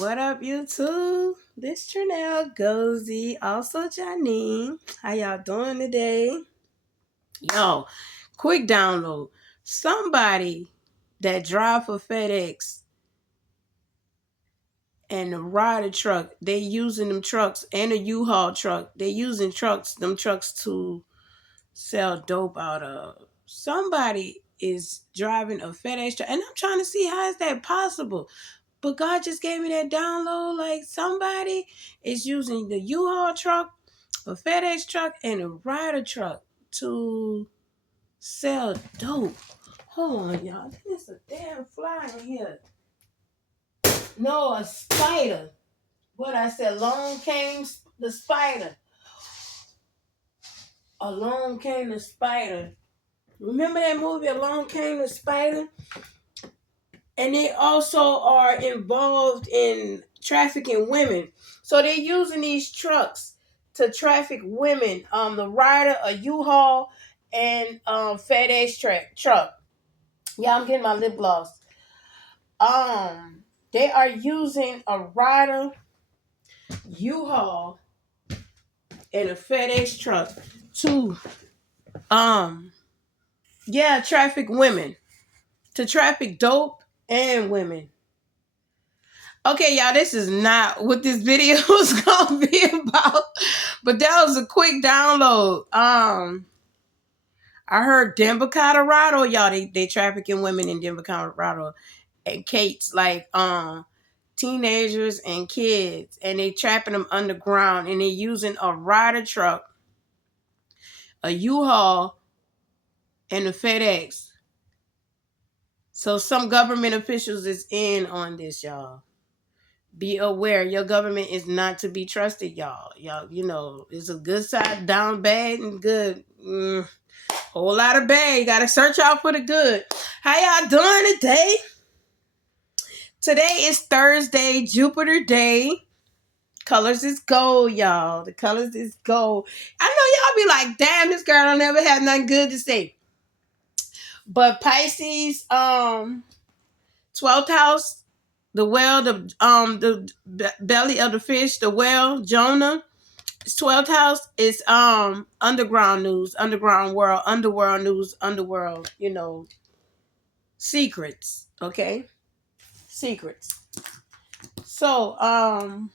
What up, YouTube? This Trinell Gozy, also Janine. How y'all doing today? Yo, quick download. Somebody that drive for FedEx and the rider truck, they using them trucks and a U-Haul truck. They using them trucks to sell dope out of. Somebody is driving a FedEx truck, and I'm trying to see how is that possible. But God just gave me that download. Like somebody is using the U-Haul truck, a FedEx truck, and a rider truck to sell dope. Hold on, y'all. There's a damn fly in here. No, a spider. What I said, along came the spider. Along came the spider. Remember that movie, Along Came the Spider? And they also are involved in trafficking women. So they're using these trucks to traffic women. The rider, a U-Haul, and FedEx truck. Yeah, I'm getting my lip gloss. They are using a rider, U-Haul, and a FedEx truck to traffic women. To traffic dope and women. Okay, y'all, this is not what this video is gonna be about, but that was a quick download. I heard Denver, Colorado, y'all, they trafficking women in Denver, Colorado, and Kate's like teenagers and kids, and they trapping them underground, and they using a rider truck, a U-Haul, and a FedEx. So some government officials is in on this, y'all. Be aware, your government is not to be trusted, y'all. Y'all, it's a good side, down bad and good. Whole lot of bad. You gotta search out for the good. How y'all doing today? Today is Thursday, Jupiter Day. Colors is gold, y'all. The colors is gold. I know y'all be like, damn, this girl don't ever have nothing good to say. But Pisces, 12th house, the whale, the belly of the fish, the whale, Jonah. 12th house is underground news, underground world, underworld news, underworld, secrets. Okay? Secrets. So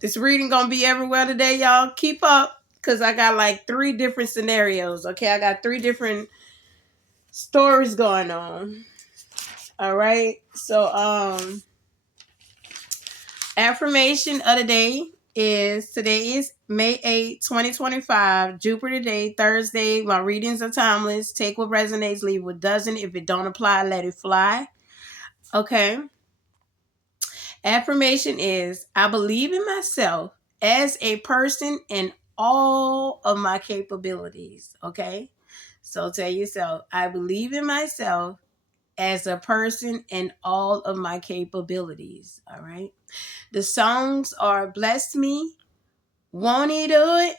this reading gonna be everywhere today, y'all. Keep up, because I got like 3 different scenarios. Okay, I got 3 different stories going on. All right. So affirmation of the day is today is May 8, 2025, Jupiter Day, Thursday. My readings are timeless. Take what resonates, leave what doesn't. If it don't apply, let it fly. Okay. Affirmation is I believe in myself as a person and all of my capabilities. Okay. So tell yourself, I believe in myself as a person and all of my capabilities. All right. The songs are Bless Me, Won't He Do It?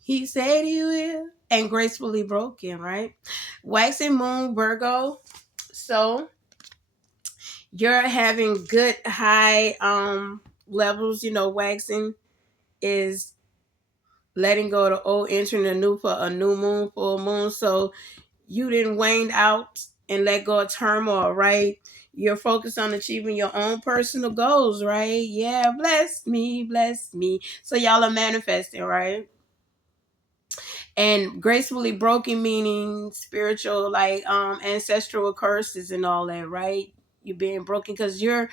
He Said He Will, and Gracefully Broken, right? Waxing Moon, Virgo. So you're having good high levels. Waxing is letting go of the old, entering a new for a new moon, full moon. So you didn't wane out and let go of turmoil, right? You're focused on achieving your own personal goals, right? Yeah, bless me, bless me. So y'all are manifesting, right? And gracefully broken, meaning spiritual, like ancestral curses and all that, right? You're being broken because you're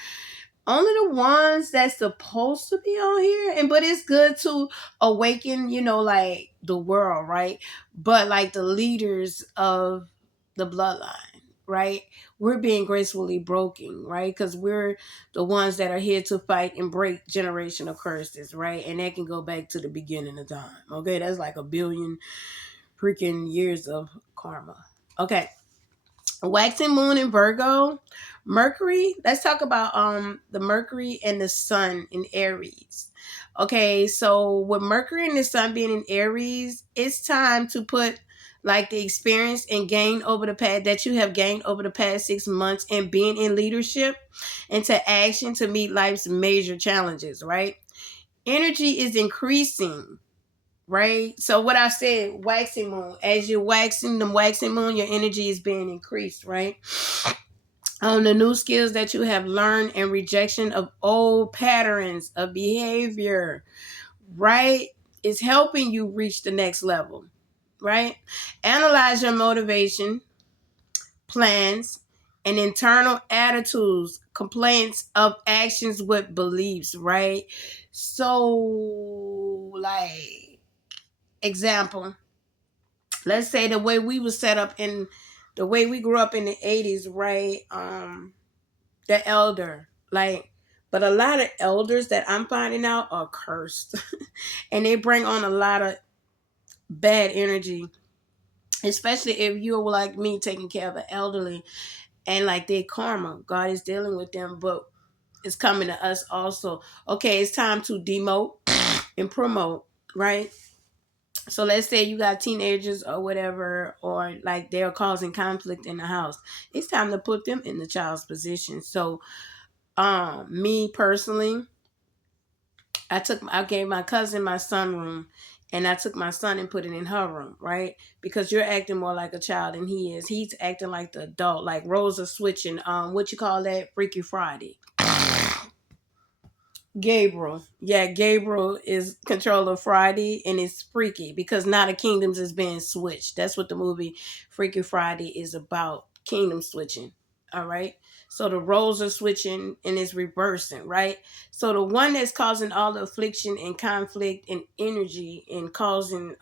only the ones that's supposed to be on here. But it's good to awaken, like the world, right? But like the leaders of the bloodline, right? We're being gracefully broken, right? Because we're the ones that are here to fight and break generational curses, right? And that can go back to the beginning of time. Okay, that's like 1,000,000,000 freaking years of karma. Okay. Waxing moon in Virgo. Mercury. Let's talk about the Mercury and the sun in Aries. Okay, so with Mercury and the sun being in Aries, it's time to put like the experience and gain over the past that you have gained over the past 6 months and being in leadership into action to meet life's major challenges, right? Energy is increasing, right? So what I said, waxing moon, as you're waxing the waxing moon, your energy is being increased, right? On the new skills that you have learned and rejection of old patterns of behavior, right? Is helping you reach the next level, right? Analyze your motivation, plans, and internal attitudes, complaints of actions with beliefs, right? So, like, example, let's say the way we were set up in the way we grew up in the 80s, right? The elder, like, but a lot of elders that I'm finding out are cursed and they bring on a lot of bad energy, especially if you're like me taking care of the elderly and like their karma. God is dealing with them, but it's coming to us also. Okay, it's time to demote and promote, right? So let's say you got teenagers or whatever, or like they're causing conflict in the house. It's time to put them in the child's position. So, me personally, I gave my cousin my sunroom, and I took my son and put it in her room, right? Because you're acting more like a child than he is. He's acting like the adult, like Rosa switching. What you call that? Freaky Friday. Gabriel. Yeah, Gabriel is controller Friday, and it's freaky because now the kingdoms is being switched. That's what the movie Freaky Friday is about. Kingdom switching. All right. So the roles are switching and it's reversing, right? So the one that's causing all the affliction and conflict and energy and causing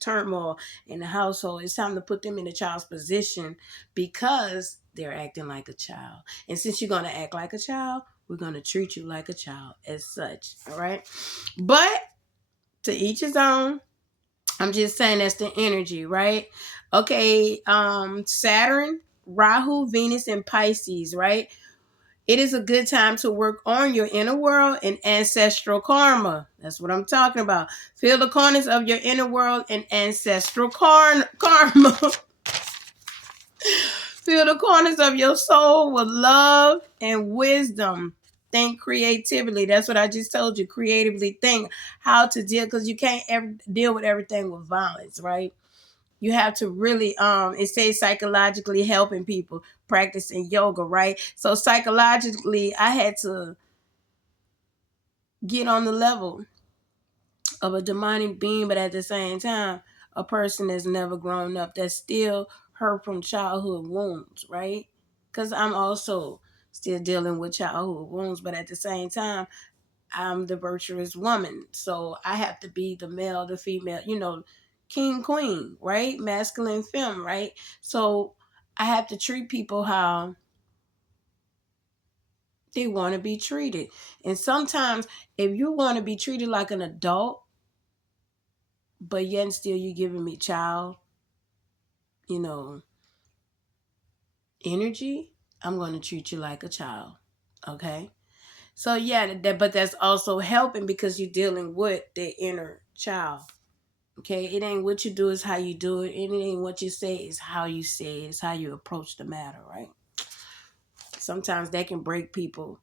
turmoil in the household, it's time to put them in the child's position because they're acting like a child. And since you're going to act like a child, we're going to treat you like a child as such. All right. But to each his own. I'm just saying that's the energy, right? Okay. Saturn, Rahu, Venus, and Pisces, right? It is a good time to work on your inner world and ancestral karma. That's what I'm talking about. Fill the corners of your inner world and ancestral karma. Fill the corners of your soul with love and wisdom. Think creatively. That's what I just told you. Creatively think how to deal, because you can't ever deal with everything with violence, right? You have to really, it says psychologically helping people practicing yoga, right? So psychologically, I had to get on the level of a demonic being, but at the same time, a person that's never grown up, that's still hurt from childhood wounds, right? Because I'm also still dealing with childhood wounds, but at the same time, I'm the virtuous woman. So I have to be the male, the female, king, queen, right? Masculine, femme, right? So I have to treat people how they want to be treated. And sometimes if you want to be treated like an adult, but yet and still you giving me child, you know, energy, I'm going to treat you like a child. Okay? So yeah, but that's also helping because you're dealing with the inner child. Okay? It ain't what you do, is how you do it. And it ain't what you say, is how you say it. It's how you approach the matter, right? Sometimes that can break people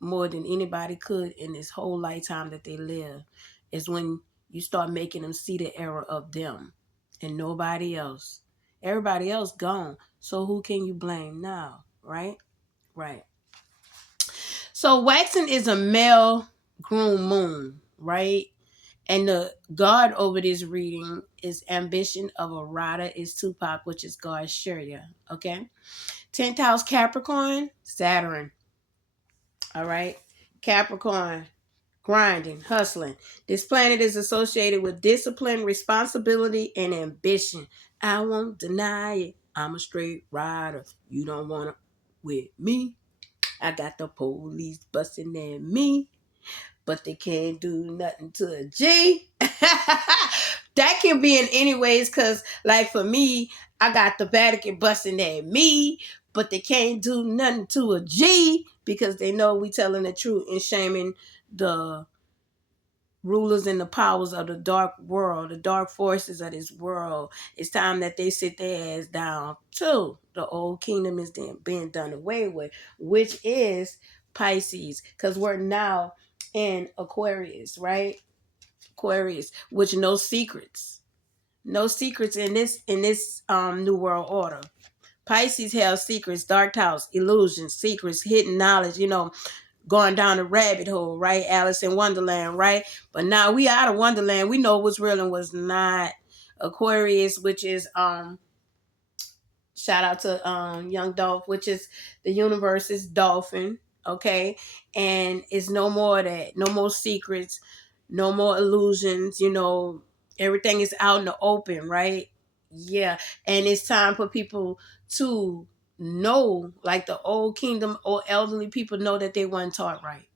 more than anybody could in this whole lifetime that they live, is when you start making them see the error of them and nobody else. Everybody else gone. So who can you blame now? Right? Right. So waxing is a male groom moon, right? And the god over this reading is ambition of a rider is Tupac, which is God Sharia. Okay. 10th house Capricorn, Saturn. All right. Capricorn, grinding, hustling. This planet is associated with discipline, responsibility, and ambition. I won't deny it. I'm a straight rider. You don't want to with me. I got the police busting at me, but they can't do nothing to a G. That can be in any ways, because like for me, I got the Vatican busting at me, but they can't do nothing to a G because they know we telling the truth and shaming the rulers and the powers of the dark world, the dark forces of this world. It's time that they sit their ass down too. The old kingdom is then being done away with, which is Pisces, because we're now in Aquarius, right? Aquarius, which no secrets. No secrets in this new world order. Pisces held secrets, dark house, illusions, secrets, hidden knowledge, going down a rabbit hole, right? Alice in Wonderland, right? But now we out of Wonderland. We know what's real and what's not. Aquarius, which is shout out to Young Dolph, which is the universe is dolphin, okay? And it's no more of that, no more secrets, no more illusions, everything is out in the open, right? Yeah. And it's time for people to know, like the old kingdom or elderly people know that they weren't taught right.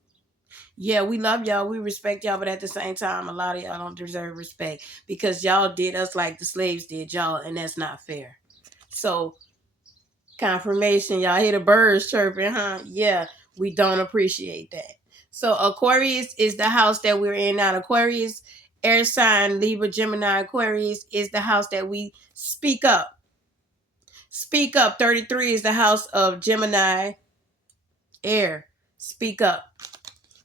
Yeah, we love y'all. We respect y'all, but at the same time, a lot of y'all don't deserve respect because y'all did us like the slaves did y'all, and that's not fair. So, confirmation, y'all hear the birds chirping, huh? Yeah, we don't appreciate that. So, Aquarius is the house that we're in now. Aquarius, air sign, Libra, Gemini, Aquarius is the house that we speak up. Speak up. 33 is the house of Gemini, air. Speak up.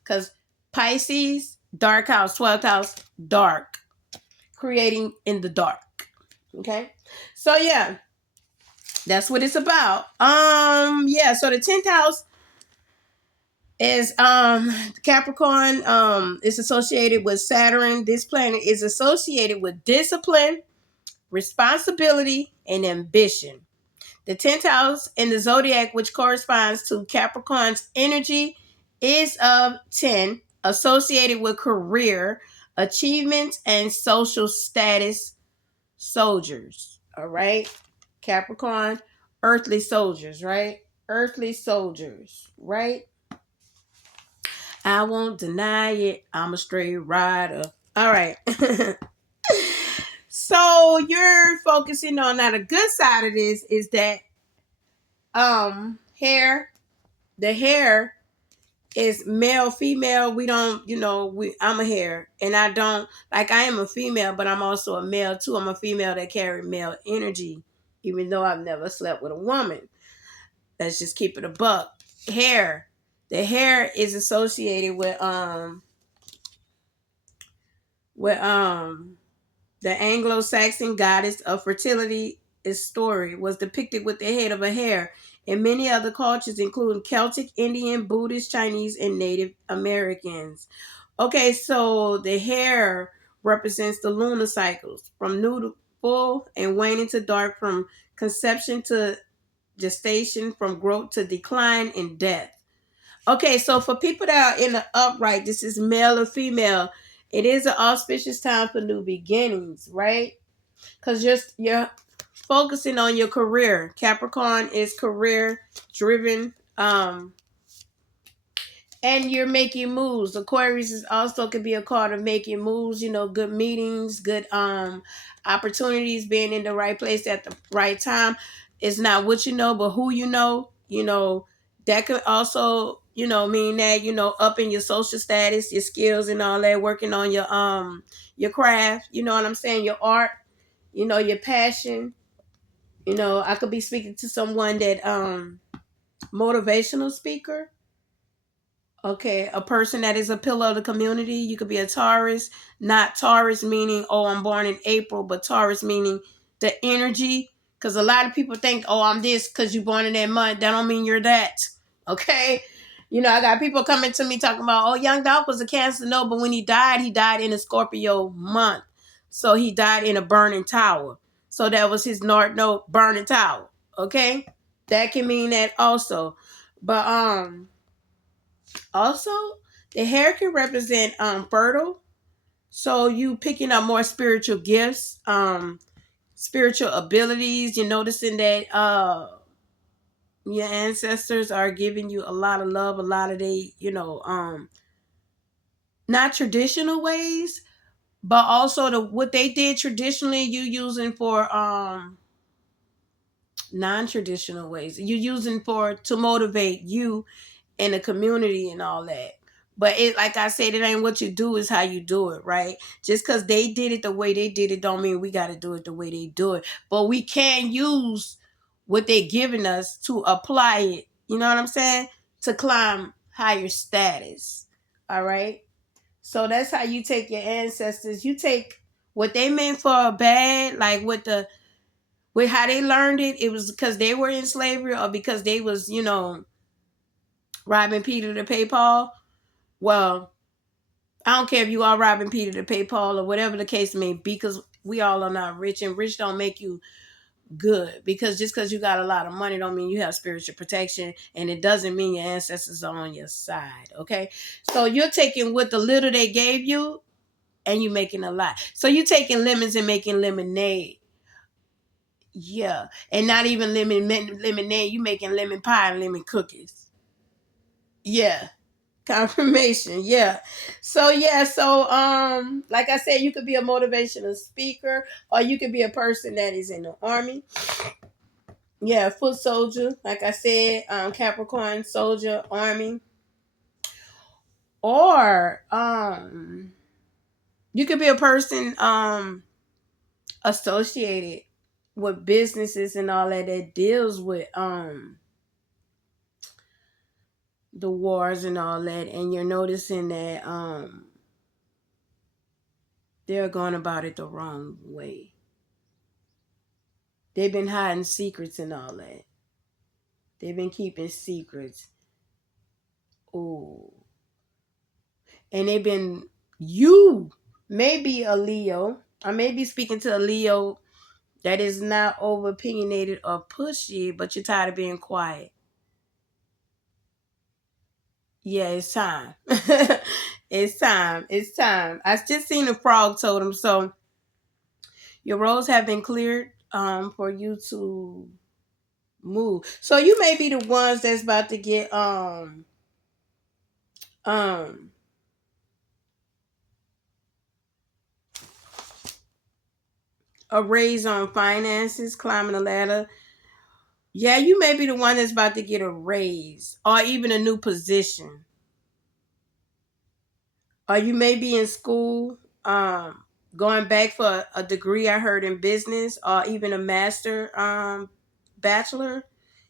Because Pisces, dark house, 12th house, dark. Creating in the dark. Okay? So yeah, that's what it's about. Yeah, so the 10th house is Capricorn, is associated with Saturn. This planet is associated with discipline, responsibility, and ambition. The 10th house in the zodiac, which corresponds to Capricorn's energy, is of 10, associated with career, achievements, and social status soldiers. All right? Capricorn, earthly soldiers, right? Earthly soldiers, right? I won't deny it. I'm a straight rider. All right. So you're focusing on now the good side of this is that hair, the hair is male, female. We don't, I'm a hair and I don't like I am a female, but I'm also a male too. I'm a female that carry male energy, even though I've never slept with a woman. Let's just keep it a buck. Hair. The hair is associated with the Anglo-Saxon goddess of fertility. Is story was depicted with the head of a hare in many other cultures, including Celtic, Indian, Buddhist, Chinese, and Native Americans. Okay, so the hare represents the lunar cycles from new to full and waning to dark, from conception to gestation, from growth to decline and death. Okay, so for people that are in the upright, this is male or female. It is an auspicious time for new beginnings, right? Because you're focusing on your career. Capricorn is career driven. And you're making moves. Aquarius is also could be a card of making moves, good meetings, good opportunities, being in the right place at the right time. It's not what you know, but who you know. That could also, mean that, up in your social status, your skills and all that, working on your craft, you know what I'm saying, your art, your passion. I could be speaking to someone that motivational speaker. Okay, a person that is a pillar of the community. You could be a Taurus, not Taurus meaning, oh, I'm born in April, but Taurus meaning the energy. Because a lot of people think, oh, I'm this because you're born in that month. That don't mean you're that. Okay? I got people coming to me talking about, oh, Young Dolph was a Cancer. No, but when he died in a Scorpio month. So he died in a burning tower. So that was his North Node burning tower. Okay? That can mean that also. But, also, the hair can represent fertile. So you picking up more spiritual gifts, spiritual abilities. You're noticing that your ancestors are giving you a lot of love, a lot of not traditional ways, but also what they did traditionally, you using for non-traditional ways. You using for to motivate you in the community and all that. But it, like I said, it ain't what you do, is how you do it, right? Just because they did it the way they did it don't mean we got to do it the way they do it. But we can use what they giving us to apply it, you know what I'm saying? To climb higher status. All right? So that's how you take your ancestors. You take what they meant for a bad, like with how they learned it, it was because they were in slavery or because they was, robbing Peter to pay Paul. Well, I don't care if you are robbing Peter to pay Paul or whatever the case may be, because we all are not rich, and rich don't make you good. Because just because you got a lot of money don't mean you have spiritual protection, and it doesn't mean your ancestors are on your side. Okay, so you're taking what the little they gave you, and you making a lot. So you're taking lemons and making lemonade. Yeah, and not even lemonade. You making lemon pie and lemon cookies. Yeah. Confirmation, yeah. So like I said, you could be a motivational speaker, or you could be a person that is in the army. Yeah, foot soldier, like I said, Capricorn soldier, army. Or you could be a person associated with businesses and all that deals with the wars and all that, and you're noticing that they're going about it the wrong way. They've been hiding secrets and all that. They've been keeping secrets. Ooh. And they've been, you may be a Leo. I may be speaking to a Leo that is not over opinionated or pushy, but you're tired of being quiet. Yeah, it's time. It's time. It's time. I just seen the frog totem. So your roles have been cleared for you to move. So you may be the ones that's about to get um a raise on finances, climbing a ladder. Yeah, you may be the one that's about to get a raise or even a new position. Or you may be in school, going back for a degree, I heard, in business, or even a master, bachelor,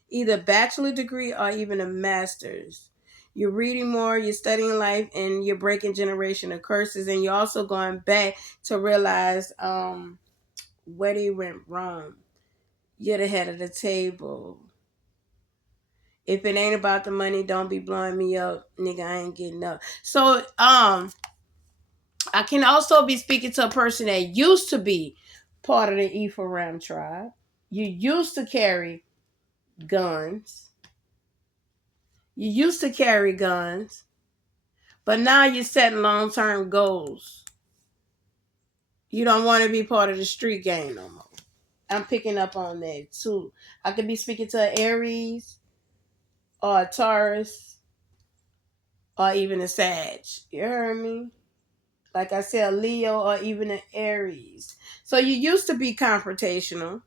either bachelor degree or even a master's. You're reading more, you're studying life, and you're breaking generational curses, and you're also going back to realize where they went wrong. You're the head of the table. If it ain't about the money, don't be blowing me up, nigga. I ain't getting up. So I can also be speaking to a person that used to be part of the Ephraim tribe. You used to carry guns. You used to carry guns, but now you're setting long-term goals. You don't want to be part of the street gang no more. I'm picking up on that too. I could be speaking to an Aries or a Taurus or even a Sag. You heard me? Like I said, a Leo or even an Aries. So you used to be confrontational,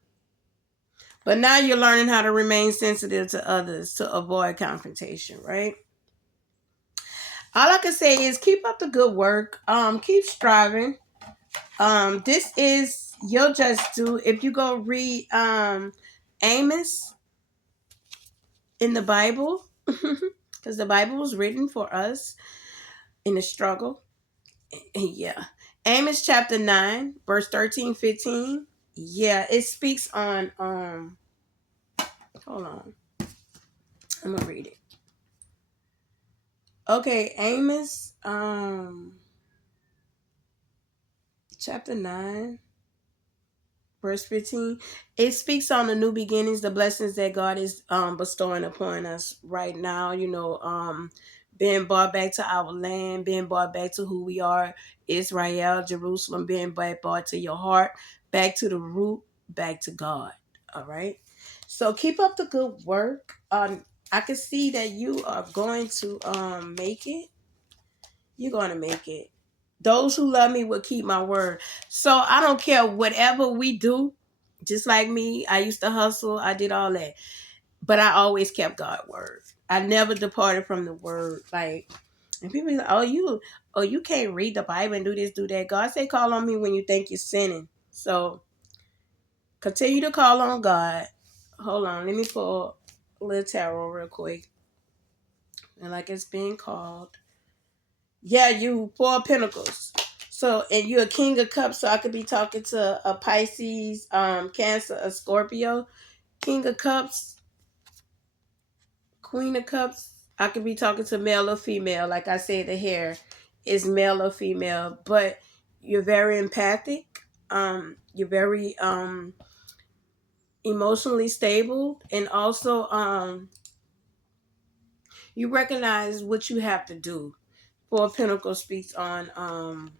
but now you're learning how to remain sensitive to others to avoid confrontation, right? All I can say is keep up the good work. Keep striving. This is you'll just do if you go read Amos in the Bible, because the Bible was written for us in the struggle. Yeah. Amos chapter 9, verse 13, 15. Yeah, it speaks on hold on. I'm gonna read it. Okay, Amos chapter 9, verse 15. It speaks on the new beginnings, the blessings that God is bestowing upon us right now, being brought back to our land, being brought back to who we are, Israel, Jerusalem, being brought to your heart, back to the root, back to God. All right. So keep up the good work. I can see that you are going to make it. You're going to make it. Those who love me will keep my word. So I don't care whatever we do. Just like me, I used to hustle. I did all that. But I always kept God's word. I never departed from the word. Like, And people be like, oh, you can't read the Bible and do this, do that. God say, call on me when you think you're sinning. So continue to call on God. Hold on, let me pull a little tarot real quick. And like it's being called. Yeah, you 4 of Pentacles. So and you're a King of Cups, so I could be talking to a Pisces, Cancer, a Scorpio. King of Cups, Queen of Cups. I could be talking to male or female. Like I said, the hair is male or female, but you're very empathic. You're very emotionally stable, and also you recognize what you have to do. 4 of Pentacles speaks on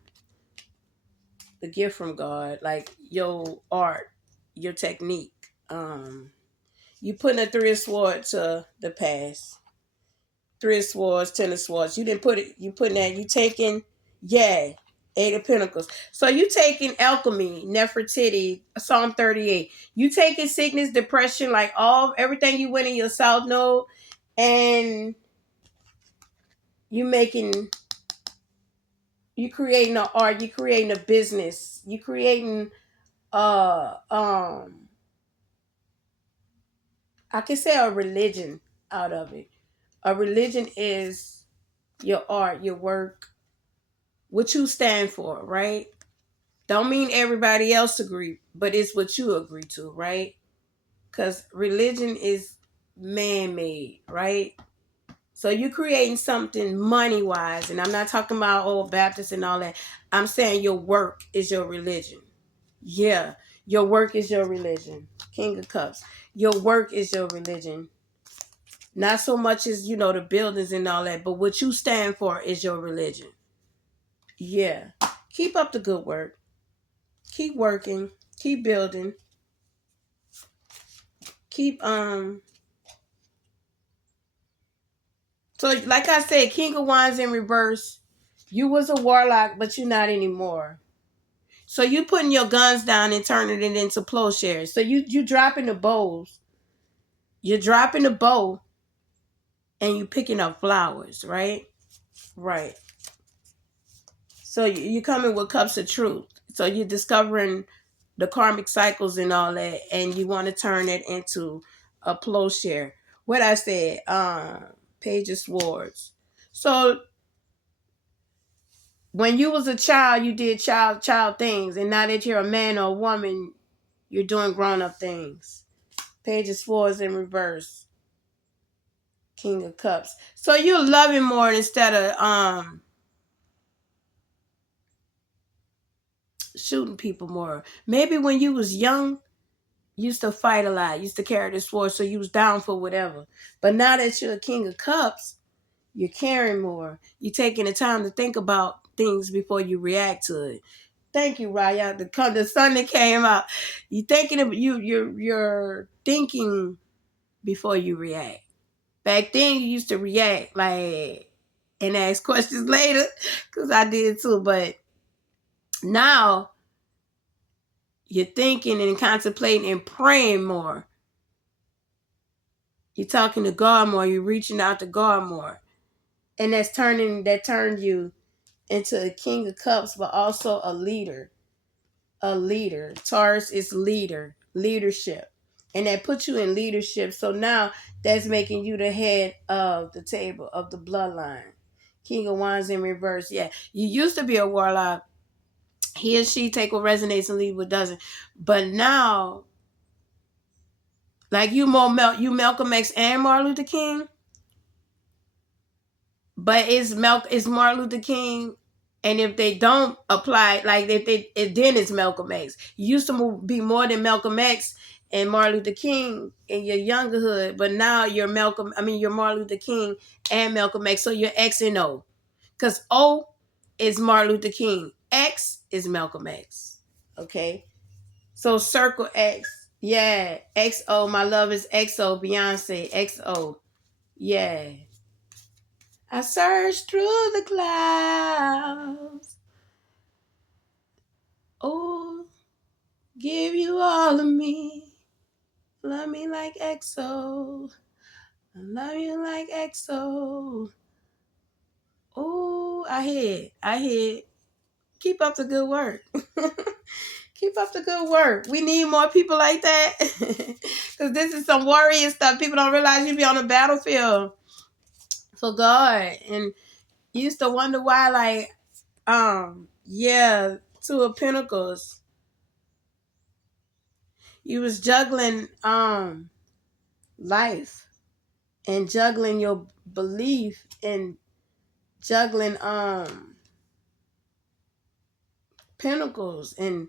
the gift from God, like your art, your technique. You putting a 3 of Swords to the past. 3 of Swords, 10 of Swords. You didn't put it. You putting that. You taking, yeah. 8 of Pentacles. So you taking alchemy, Nefertiti, Psalm 38. You taking sickness, depression, like everything you went in your south node, and you making, you creating an art, you creating a business, you creating uh um I can say a religion out of it. A religion is your art, your work, what you stand for, right? Don't mean everybody else agree, but it's what you agree to, right? Because religion is man-made, right? So you're creating something money-wise, and I'm not talking about old Baptists and all that. I'm saying your work is your religion. Yeah, your work is your religion. King of Cups. Your work is your religion. Not so much as, the buildings and all that, but what you stand for is your religion. Yeah. Keep up the good work. Keep working. Keep building. Keep so like I said, King of Wands in reverse. You was a warlock, but you're not anymore. So you putting your guns down and turning it into plowshares. So you dropping the bows. You're dropping the bow and you picking up flowers, right? Right. So you coming with cups of truth. So you're discovering the karmic cycles and all that, and you want to turn it into a plowshare. What I said, Page of Swords. So when you was a child, you did child things, and now that you're a man or a woman, you're doing grown up things. Page of Swords in reverse. King of Cups. So you're loving more instead of shooting people more. Maybe when you was young, you used to fight a lot, used to carry the sword, so you was down for whatever. But now that you're a King of Cups, you're caring more. You're taking the time to think about things before you react to it. Thank you, Raya. The sun that came out. You thinking of you're thinking before you react. Back then, you used to react like and ask questions later, because I did too. But now you're thinking and contemplating and praying more. You're talking to God more. You're reaching out to God more, and that turned you into a King of Cups, but also a leader. A leader. Taurus is leadership, and that puts you in leadership. So now that's making you the head of the table of the bloodline. King of Wands in reverse. Yeah, you used to be a warlock. He or she take what resonates and leave what doesn't. But now, like you Malcolm X and Martin Luther King, but it's Martin Luther King, and if they don't apply, like then it's Malcolm X. You used to be more than Malcolm X and Martin Luther King in your youngerhood, but now you're you're Martin Luther King and Malcolm X, so you're X and O, because O is Martin Luther King, X is Malcolm X. Okay, so circle X, yeah, XO. My love is XO, Beyonce, XO, yeah. I searched through the clouds. Oh, give you all of me. Love me like XO. I love you like XO. I hear. Keep up the good work. Keep up the good work. We need more people like that. Because this is some warrior stuff. People don't realize you be on the battlefield for God. And you used to wonder why, like, yeah, Two of Pentacles. You was juggling life and juggling your belief and juggling pentacles and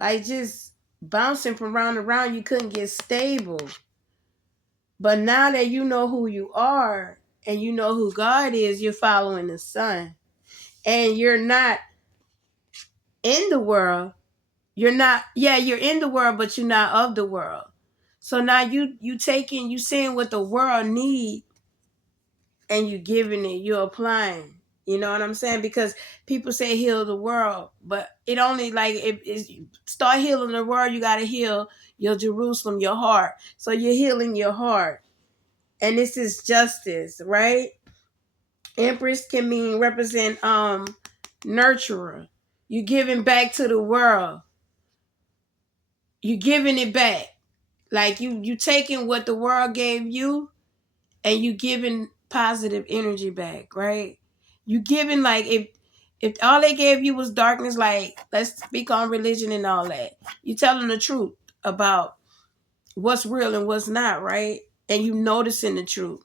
like just bouncing from round to round. You couldn't get stable. But now that you know who you are and you know who God is, you're following the sun. And you're not in the world. You're not, yeah, you're in the world, but you're not of the world. So now you seeing what the world need and you giving it, you're applying. You know what I'm saying? Because people say heal the world, but it only like it start healing the world, you gotta heal your Jerusalem, your heart. So you're healing your heart. And this is justice, right? Empress can mean represent nurturer. You giving back to the world. You giving it back. Like you taking what the world gave you and you giving positive energy back, right? You giving like if all they gave you was darkness, like let's speak on religion and all that. You telling the truth about what's real and what's not, right? And you noticing the truth.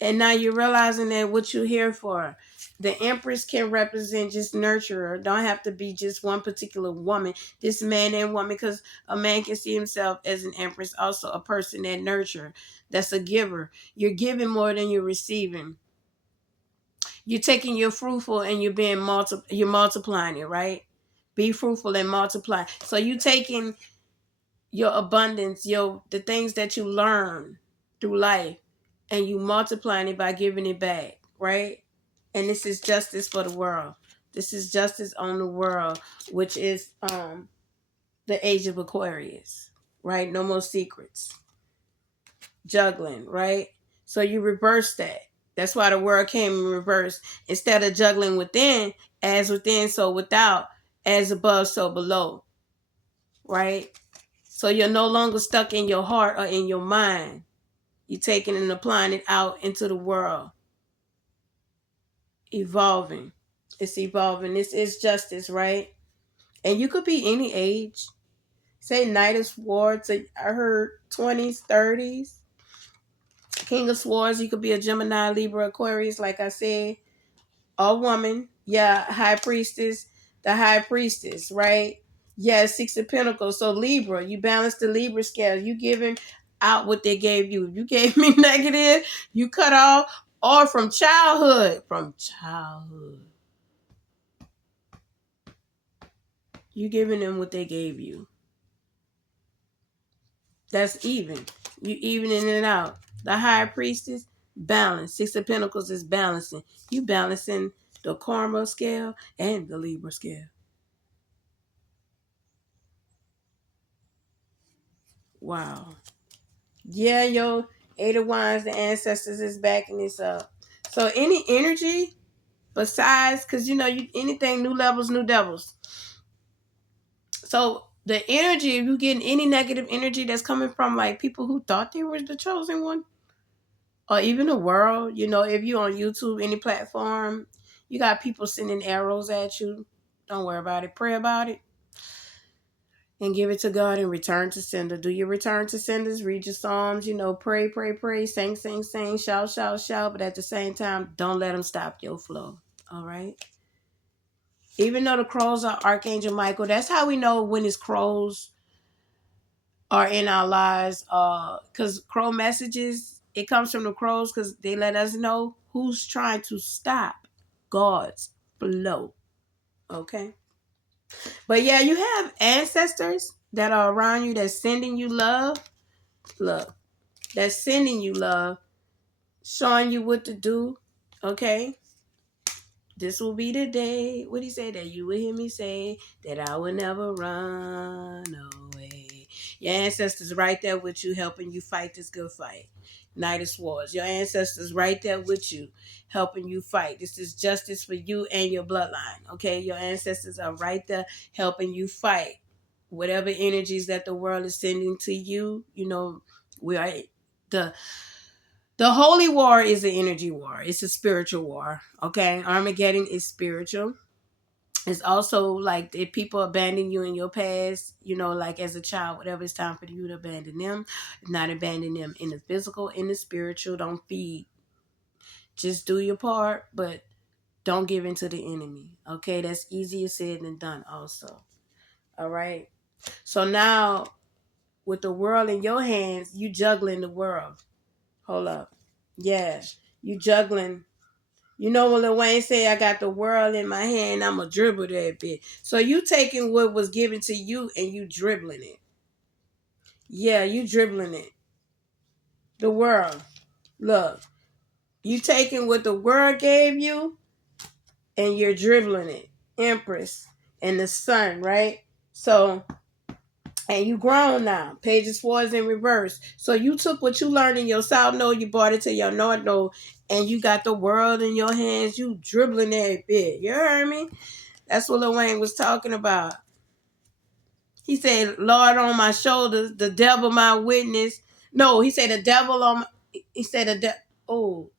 And now you're realizing that what you're here for. The Empress can represent just nurturer. Don't have to be just one particular woman. This man and woman, because a man can see himself as an Empress, also a person that nurture. That's a giver. You're giving more than you're receiving. You're taking your fruitful and you're multiplying it, right? Be fruitful and multiply. So you taking your abundance, the things that you learn through life, and you multiplying it by giving it back, right? And this is justice for the world. This is justice on the world, which is the age of Aquarius, right? No more secrets. Juggling, right? So you reverse that. That's why the world came in reverse. Instead of juggling within, as within, so without, as above, so below, right? So you're no longer stuck in your heart or in your mind. You're taking and applying it out into the world. Evolving. It's evolving. This is justice, right? And you could be any age. Say Knight of Swords. I heard 20s, 30s. King of Swords. You could be a Gemini, Libra, Aquarius, like I said. A woman. Yeah, High Priestess. The High Priestess, right? Yeah, Six of Pentacles. So Libra. You balance the Libra scale. You giving out what they gave you. If you gave me negative, you cut off. Or from childhood. From childhood. You giving them what they gave you. That's even. You evening it out. The High Priestess, balance. Six of Pentacles is balancing. You balancing the karma scale and the Libra scale. Wow. Yeah, yo, Eight of Wands, the ancestors is backing this up. So any energy besides, because anything, new levels, new devils. So the energy, if you getting any negative energy that's coming from like people who thought they were the chosen one, or even the world, if you on YouTube, any platform, you got people sending arrows at you. Don't worry about it. Pray about it. And give it to God and return to sender. Do your return to senders. Read your Psalms. Pray, pray, pray. Sing, sing, sing. Shout, shout, shout. But at the same time, don't let them stop your flow. All right? Even though the crows are Archangel Michael, that's how we know when his crows are in our lives. Because crow messages, it comes from the crows because they let us know who's trying to stop God's flow. Okay? But yeah, you have ancestors that are around you that's sending you love. Look, that's sending you love, showing you what to do. Okay? This will be the day, what he say, that you will hear me say, that I will never run away. Your ancestors right there with you, helping you fight this good fight. Knight of Swords. Your ancestors right there with you, helping you fight. This is justice for you and your bloodline. Okay, your ancestors are right there helping you fight. Whatever energies that the world is sending to you, we are the the holy war is an energy war. It's a spiritual war. Okay, Armageddon is spiritual. It's also like if people abandon you in your past, like as a child, whatever, it's time for you to abandon them. Not abandon them in the physical, in the spiritual. Don't feed. Just do your part, but don't give in to the enemy. Okay, that's easier said than done also. All right. So now with the world in your hands, you juggling the world. Hold up. Yeah. You juggling. You know when Lil Wayne say, I got the world in my hand, I'ma dribble that bit. So you taking what was given to you and you dribbling it. Yeah, you dribbling it. The world. Look, you taking what the world gave you and you're dribbling it. Empress and the sun, right? So, and you grown now. Pages 4 is in reverse. So you took what you learned in your south node, you brought it to your north node, and you got the world in your hands. You dribbling that bit. You heard me? That's what Lil Wayne was talking about. He said, Lord on my shoulders, the devil my witness. No, he said the devil on my, he said the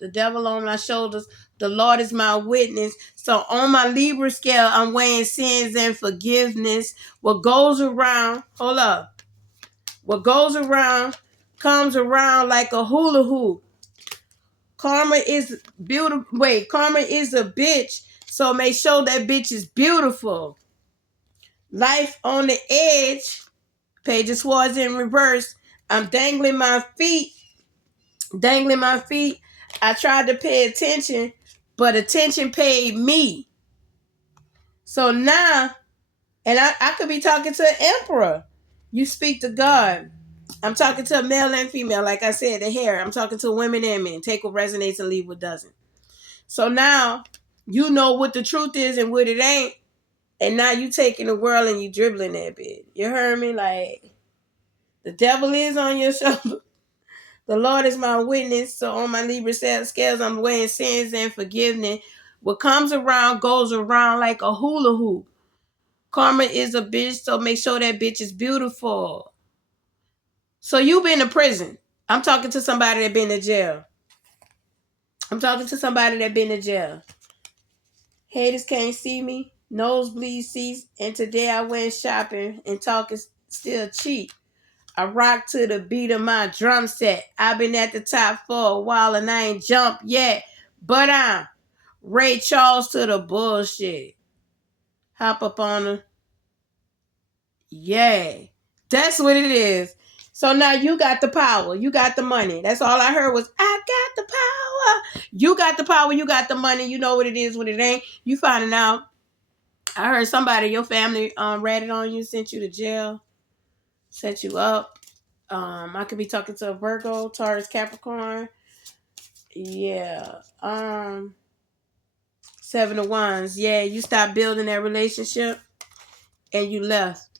devil on my shoulders, the Lord is my witness. So on my Libra scale, I'm weighing sins and forgiveness. What goes around, hold up. What goes around comes around like a hula hoop. Karma is beautiful. Wait, karma is a bitch. So make sure that bitch is beautiful. Life on the edge. Pages 4 is in reverse. I'm dangling my feet. Dangling my feet. I tried to pay attention, but attention paid me. So now, and I could be talking to an emperor. You speak to God. I'm talking to a male and female. Like I said, the hair. I'm talking to women and men. Take what resonates and leave what doesn't. So now, you know what the truth is and what it ain't. And now you taking the world and you dribbling that bit. You heard me? Like, the devil is on your shoulder. The Lord is my witness. So on my Libra scales, I'm weighing sins and forgiveness. What comes around goes around like a hula hoop. Karma is a bitch, so make sure that bitch is beautiful. So you been to prison. I'm talking to somebody that been to jail. I'm talking to somebody that been to jail. Haters can't see me. Nosebleed seats. And today I went shopping and talking still cheap. I rock to the beat of my drum set. I've been at the top for a while and I ain't jumped yet. But I'm Ray Charles to the bullshit. Hop up on her. Yay. That's what it is. So now you got the power. You got the money. That's all I heard was, I got the power. You got the power. You got the money. You know what it is, what it ain't. You finding out. I heard somebody, your family ratted on you, sent you to jail, set you up. I could be talking to a Virgo, Taurus, Capricorn. Yeah. 7 of Wands. Yeah, you stopped building that relationship and you left.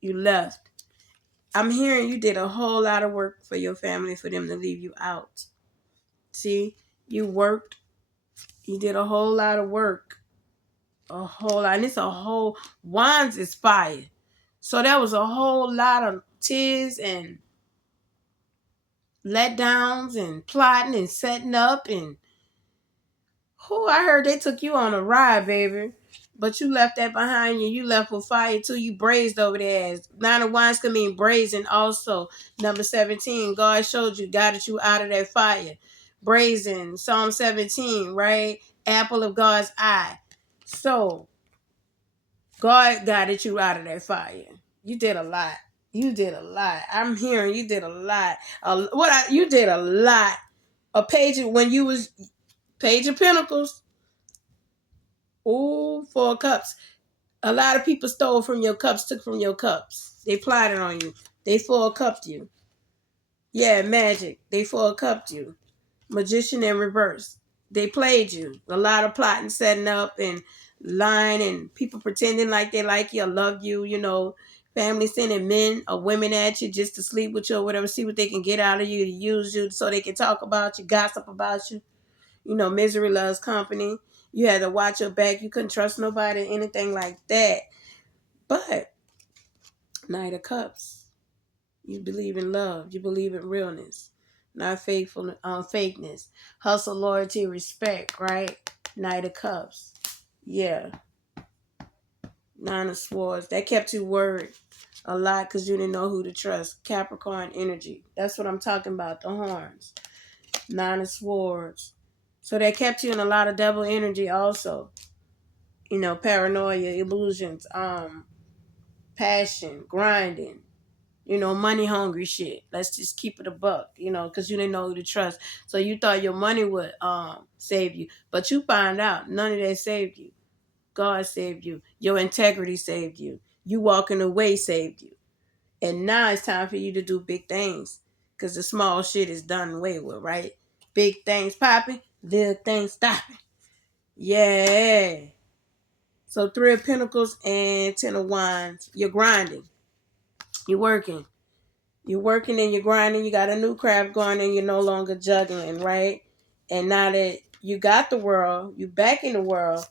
You left. I'm hearing you did a whole lot of work for your family for them to leave you out. See, you worked. You did a whole lot of work. A whole lot. And it's a whole, Wands is fire. So there was a whole lot of tears and letdowns and plotting and setting up and I heard they took you on a ride, baby. But you left that behind you. You left with fire too. You brazed over there. 9 of Wands can mean brazen also. Number 17, God showed you, guided you out of that fire. Brazen, Psalm 17, right? Apple of God's eye. So, God guided you out of that fire. You did a lot. You did a lot. I'm hearing you did a lot. You did a lot. A page when you was Page of Pentacles. Ooh, 4 of Cups. A lot of people stole from your cups, took from your cups. They plotted on you. They 4 of Cupped you. Yeah, magic. They 4 of Cupped you. Magician in reverse. They played you. A lot of plotting, setting up, and lying, and people pretending like they like you or love you, Family sending men or women at you just to sleep with you or whatever, see what they can get out of you, to use you so they can talk about you, gossip about you. You know, misery loves company. You had to watch your back. You couldn't trust nobody, anything like that. But Knight of Cups, you believe in love. You believe in realness, not faithful, fakeness. Hustle, loyalty, respect, right? Knight of Cups. Yeah. Nine of Swords. That kept you worried a lot because you didn't know who to trust. Capricorn energy. That's what I'm talking about. The horns. Nine of Swords. So that kept you in a lot of devil energy also. You know, paranoia, illusions, passion, grinding, you know, money hungry shit. Let's just keep it a buck, you know, because you didn't know who to trust. So you thought your money would save you. But you find out none of that saved you. God saved you. Your integrity saved you. You walking away saved you. And now it's time for you to do big things. Because the small shit is done away with, right? Big things popping, little things stopping. Yeah. So 3 of Pentacles and 10 of Wands. You're grinding. You're working. You're working and you're grinding. You got a new craft going and you're no longer juggling, right? And now that you got the world, you back in the world,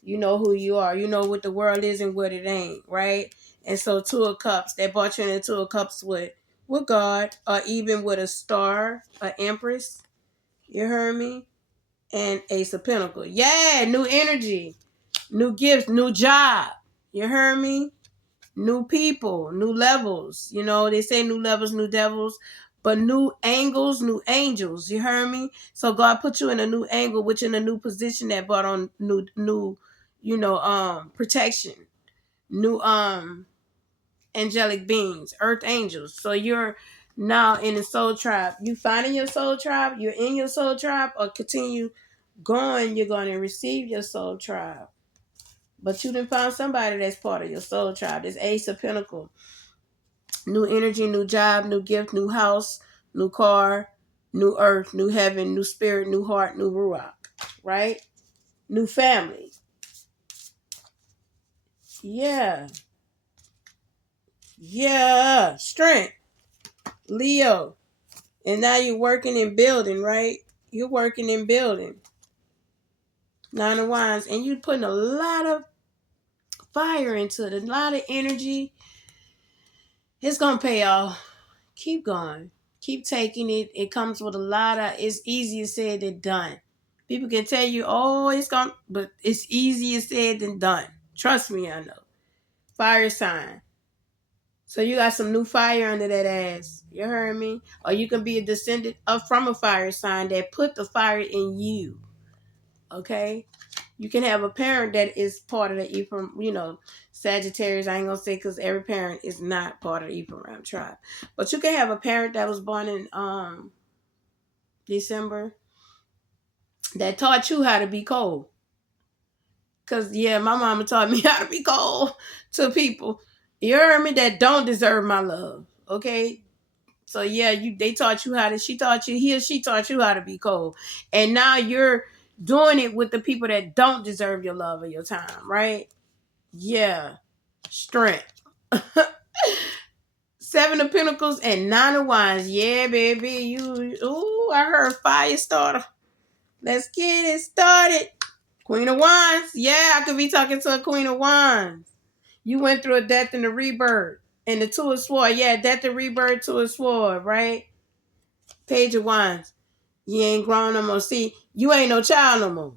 you know who you are. You know what the world is and what it ain't, right? And so 2 of Cups, that brought you into 2 of Cups with God, or even with a star, an Empress. You heard me? And Ace of Pentacles. Yeah, new energy, new gifts, new job. You heard me? New people, new levels. You know, they say new levels, new devils, but new angles, new angels. You heard me? So God put you in a new angle, which in a new position that brought on new, protection, new angelic beings, earth angels. So you're now in the soul tribe. You finding your soul tribe, you're in your soul tribe, or continue going, you're going to receive your soul tribe. But you didn't find somebody that's part of your soul tribe. This Ace of Pentacles. New energy, new job, new gift, new house, new car, new earth, new heaven, new spirit, new heart, new ruach, right? New family. Yeah. Yeah. Strength. Leo. And now you're working and building, right? You're working and building. 9 of Wands. And you're putting a lot of fire into it, a lot of energy. It's going to pay off. Keep going. Keep taking it. It comes with a lot of, it's easier said than done. People can tell you, oh, it's gone, but it's easier said than done. Trust me, I know. Fire sign. So you got some new fire under that ass. You heard me? Or you can be a descendant from a fire sign that put the fire in you. Okay? You can have a parent that is part of the Ephraim, Sagittarius. I ain't going to say because every parent is not part of the Ephraim tribe. But you can have a parent that was born in December that taught you how to be cold. Because, yeah, my mama taught me how to be cold to people. You heard me? That don't deserve my love. Okay? So, yeah, she taught you, he or she taught you how to be cold. And now you're doing it with the people that don't deserve your love or your time, right? Yeah. Strength. 7 of Pentacles and 9 of Wands. Yeah, baby. I heard fire starter. Let's get it started. Queen of Wands. Yeah, I could be talking to a Queen of Wands. You went through a death and a rebirth. And the 2 of Swords. Yeah, death and rebirth, 2 of Swords, right? Page of Wands. You ain't grown no more. See, you ain't no child no more.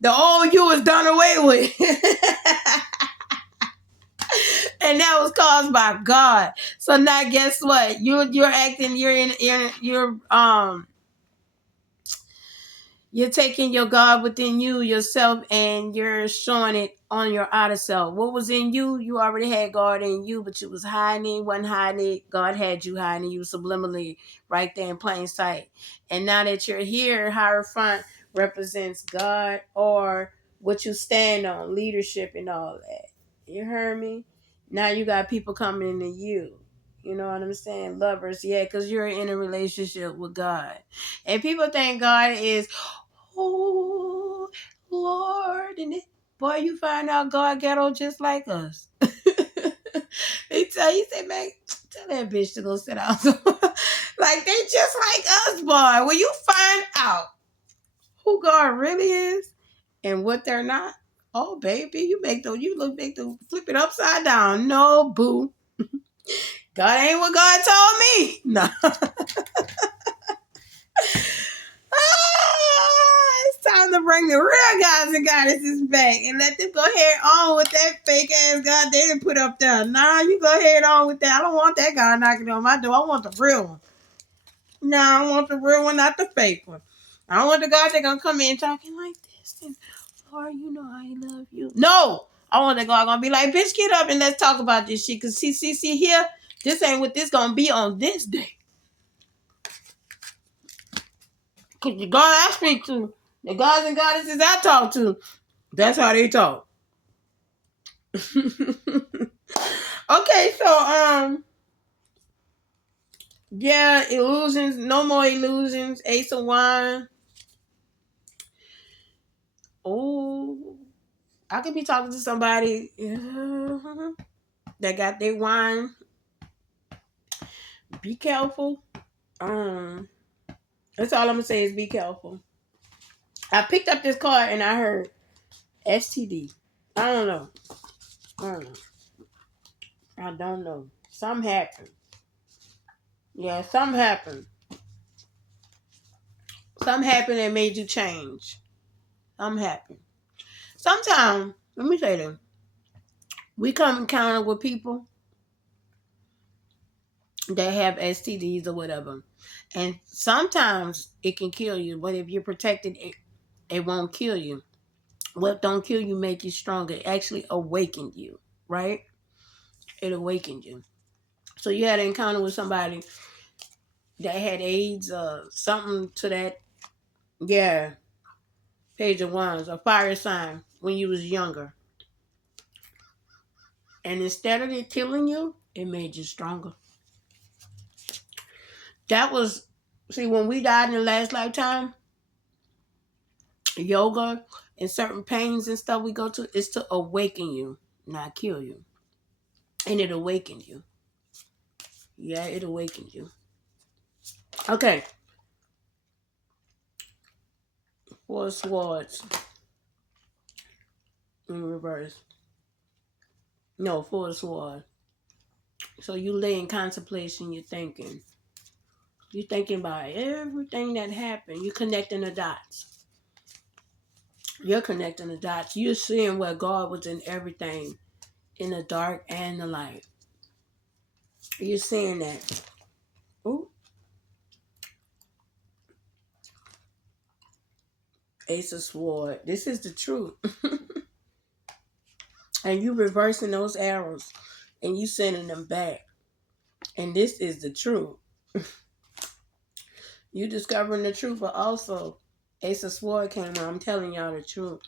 The old you is done away with. And that was caused by God. So now guess what? You're taking your God within you, yourself, and you're showing it on your outer self. What was in you, you already had God in you, but you was hiding, wasn't hiding it. God had you hiding you subliminally right there in plain sight. And now that you're here, Hierophant represents God or what you stand on, leadership and all that. You heard me? Now you got people coming into you. You know what I'm saying? Lovers, yeah, because you're in a relationship with God. And people think God is, oh, Lord. And boy, you find out God ghetto just like us. He said, man, tell that bitch to go sit down. Like, they just like us, boy. When you find out who God really is and what they're not, oh, baby, you make the flip it upside down. No, boo. God ain't what God told me. No. It's time to bring the real guys and goddesses back and let them go ahead on with that fake ass God they didn't put up there. Nah, you go ahead on with that. I don't want that guy knocking on my door. I want the real one. Nah, I want the real one, not the fake one. I don't want the God that gonna come in talking like this and Lord, you know I love you. No, I want the God gonna be like, bitch, get up and let's talk about this shit. Cause see here, this ain't what this gonna be on this day. Cause the God I speak to, the gods and goddesses I talk to, that's how they talk. Okay, so yeah, illusions, no more illusions. Ace of Wine. Oh, I could be talking to somebody that got their wine. Be careful. That's all I'm gonna say is be careful. I picked up this card and I heard STD. I don't know. I don't know. Something happened. Yeah, something happened. Something happened that made you change. Something happened. Sometimes, let me say this. We come encounter with people that have STDs or whatever. And sometimes it can kill you. But if you're protected, it won't kill you. What don't kill you make you stronger. It actually awakened you, right? It awakened you. So you had an encounter with somebody that had AIDS or something to that. Yeah. Page of Wands, a fire sign when you was younger. And instead of it killing you, it made you stronger. That was, see, when we died in the last lifetime, yoga and certain pains and stuff we go to is to awaken you, not kill you. And it awakened you. Yeah, it awakened you. Okay. Four of Swords in reverse. No, Four of Swords. So you lay in contemplation, you're thinking. You're thinking about everything that happened. You're connecting the dots. You're connecting the dots. You're seeing where God was in everything, in the dark and the light. You're seeing that. Ooh. Ace of Swords. This is the truth. And you reversing those arrows and you sending them back. And this is the truth. You discovering the truth, but also Ace of Swords came out. I'm telling y'all the truth.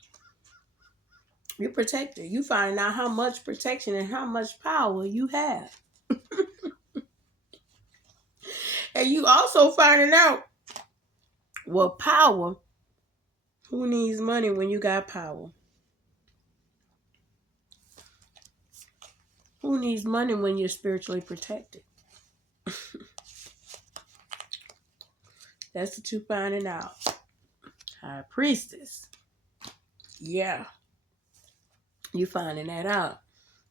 You're protected. You finding out how much protection and how much power you have. And you also finding out what power. Who needs money when you got power? Who needs money when you're spiritually protected? That's what you finding out. High Priestess. Yeah. You finding that out.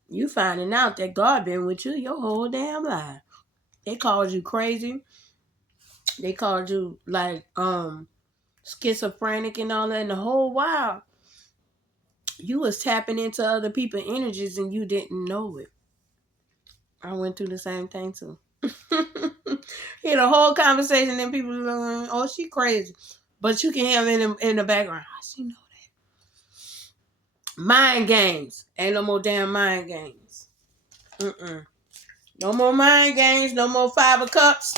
You finding out that God been with you your whole damn life. They called you crazy. They called you like schizophrenic and all that. And the whole while you was tapping into other people's energies and you didn't know it. I went through the same thing too. Hear the whole conversation and people are going, oh, she crazy. But you can hear them in the background. How she know that? Mind games. Ain't no more damn mind games. No more mind games. No more Five of Cups.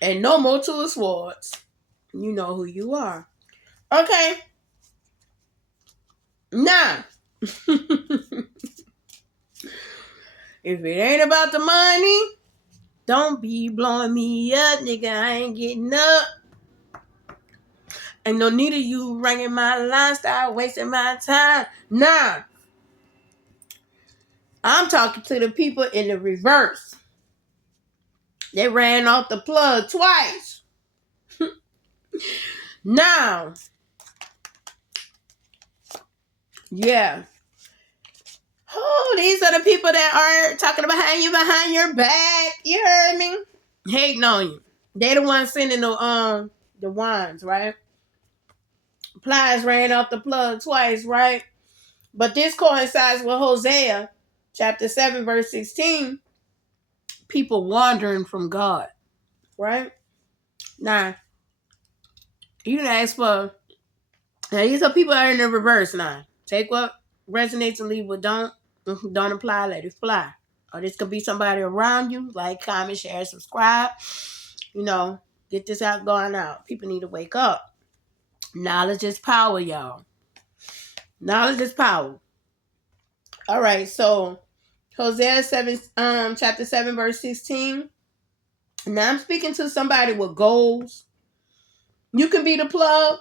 And no more Two of Swords. You know who you are. Okay. Now. If it ain't about the money, don't be blowing me up, nigga. I ain't getting up. Ain't no need of you ringing my line, start wasting my time. Nah. I'm talking to the people in the reverse. They ran off the plug twice. Now, yeah. Oh, these are the people that are talking behind your back. You heard me? Hating on you. They the ones sending the wines, right? Plies ran off the plug twice, right? But this coincides with Hosea chapter 7, verse 16. People wandering from God, right? Now, you can ask for, now these are people that are in the reverse now. Take what resonates and leave what don't apply, let it fly. Or this could be somebody around you. Like, comment, share, subscribe. You know, get this out going out. People need to wake up. Knowledge is power, y'all. Knowledge is power. All right, so Hosea 7, chapter 7, verse 16. Now I'm speaking to somebody with goals. You can be the plug,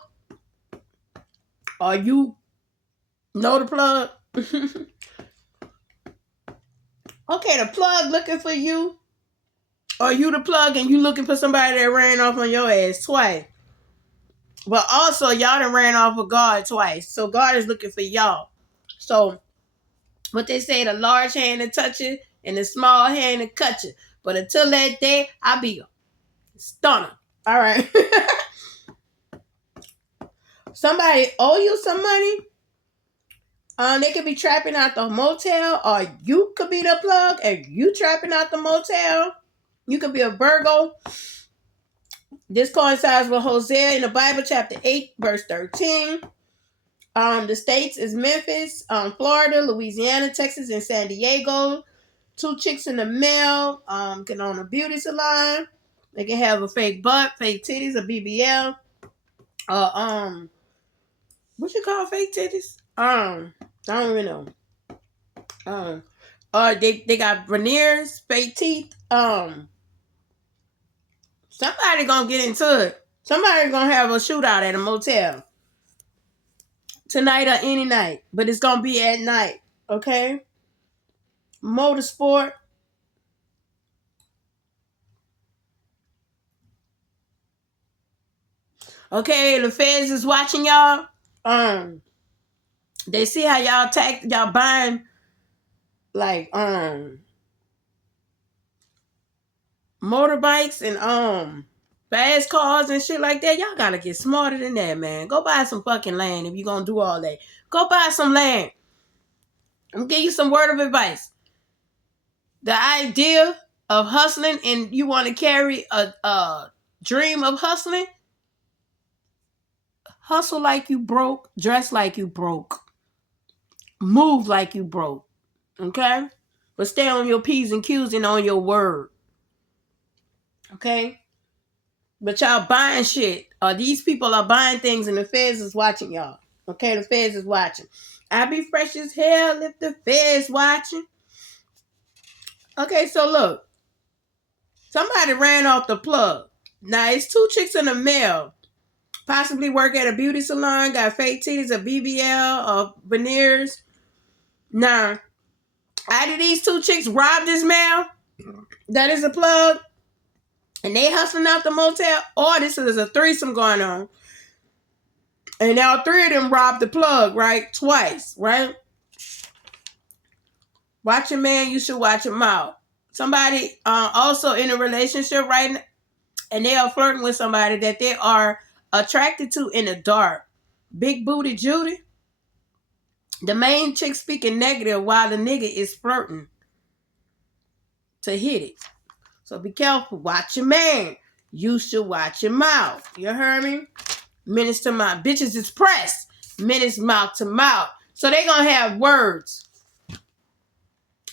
or you know the plug. Okay, the plug looking for you, or you the plug and you looking for somebody that ran off on your ass twice. But also, y'all done ran off of God twice. So God is looking for y'all. So, what they say, the large hand to touch it and the small hand to cut you. But until that day, I'll be a stunner. All right. Somebody owe you some money. They could be trapping out the motel, or you could be the plug and you trapping out the motel. You could be a Virgo. This coincides with Hosea in the Bible, chapter 8, verse 13. The states is Memphis, Florida, Louisiana, Texas, and San Diego. 2 chicks in the mail can own a beauty salon. They can have a fake butt, fake titties, a BBL. What you call fake titties? I don't even know. They got veneers, fake teeth. Somebody gonna get into it. Somebody gonna have a shootout at a motel tonight or any night, but it's gonna be at night. Okay. Motorsport. Okay, the feds is watching y'all. They see how y'all buying like motorbikes and fast cars and shit like that. Y'all gotta get smarter than that, man. Go buy some fucking land if you're gonna do all that. Go buy some land. I'm gonna give you some word of advice. The idea of hustling and you want to carry a dream of hustling, hustle like you broke, dress like you broke, move like you broke. Okay? But stay on your P's and Q's and on your word. Okay? But y'all buying shit. These people are buying things and the feds is watching y'all. Okay? The feds is watching. I be fresh as hell if the feds watching. Okay, so look. Somebody ran off the plug. Now, it's 2 chicks in the mail. Possibly work at a beauty salon. Got fake titties, a BBL, or veneers. Now, either these 2 chicks robbed this male. That is a plug. And they hustling out the motel. Or this is a threesome going on. And all 3 of them robbed the plug, right? Twice, right? Watch your man. You should watch him out. Somebody also in a relationship right now. And they are flirting with somebody that they are attracted to in the dark. Big booty Judy. The main chick speaking negative while the nigga is flirting to hit it. So be careful. Watch your man. You should watch your mouth. You heard me? Minutes to mouth. Bitches is pressed. Minutes mouth to mouth. So they gonna have words.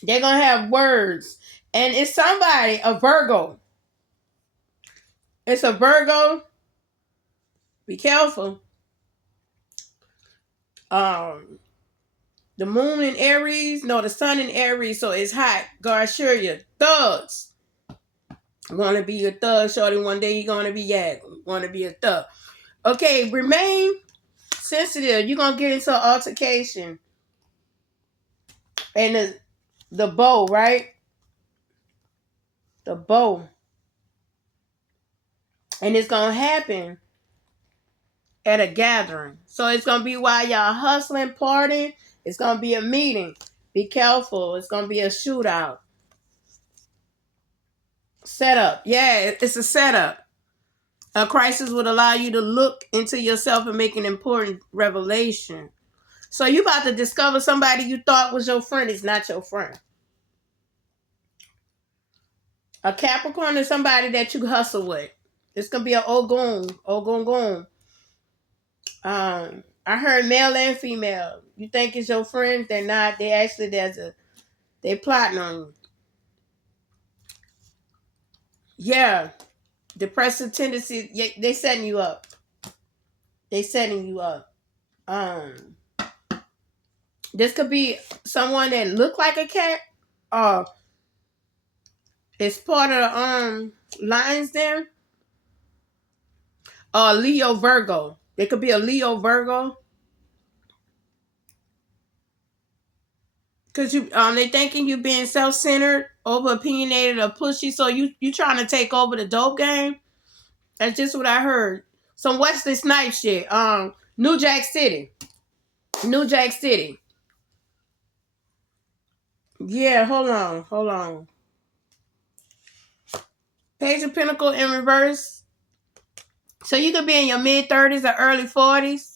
They're gonna have words. And it's somebody, a Virgo. It's a Virgo. Be careful. The moon in Aries. No, the sun in Aries. So it's hot. God assure you. Thugs. Want to be a thug, shorty. One day you're going to be want to be a thug. Okay, remain sensitive. You're going to get into an altercation. And the bow, right? The bow. And it's going to happen at a gathering. So it's going to be while y'all hustling, partying. It's going to be a meeting. Be careful. It's going to be a shootout. Setup. Yeah, it's a setup. A crisis would allow you to look into yourself and make an important revelation. So you about to discover somebody you thought was your friend is not your friend. A Capricorn is somebody that you hustle with. It's going to be an Ogun. I heard male and female. You think it's your friend, they're not. They actually, they plotting on you. Yeah. Depressive tendencies, yeah, they setting you up. They setting you up. This could be someone that look like a cat. It's part of the lines there. Leo Virgo. It could be a Leo Virgo. Cause they thinking you being self-centered, over opinionated, or pushy. So you trying to take over the dope game. That's just what I heard. Some Wesley Snipes shit. New Jack City. Yeah, hold on. Page of Pentacle in reverse. So you could be in your mid-30s or early 40s.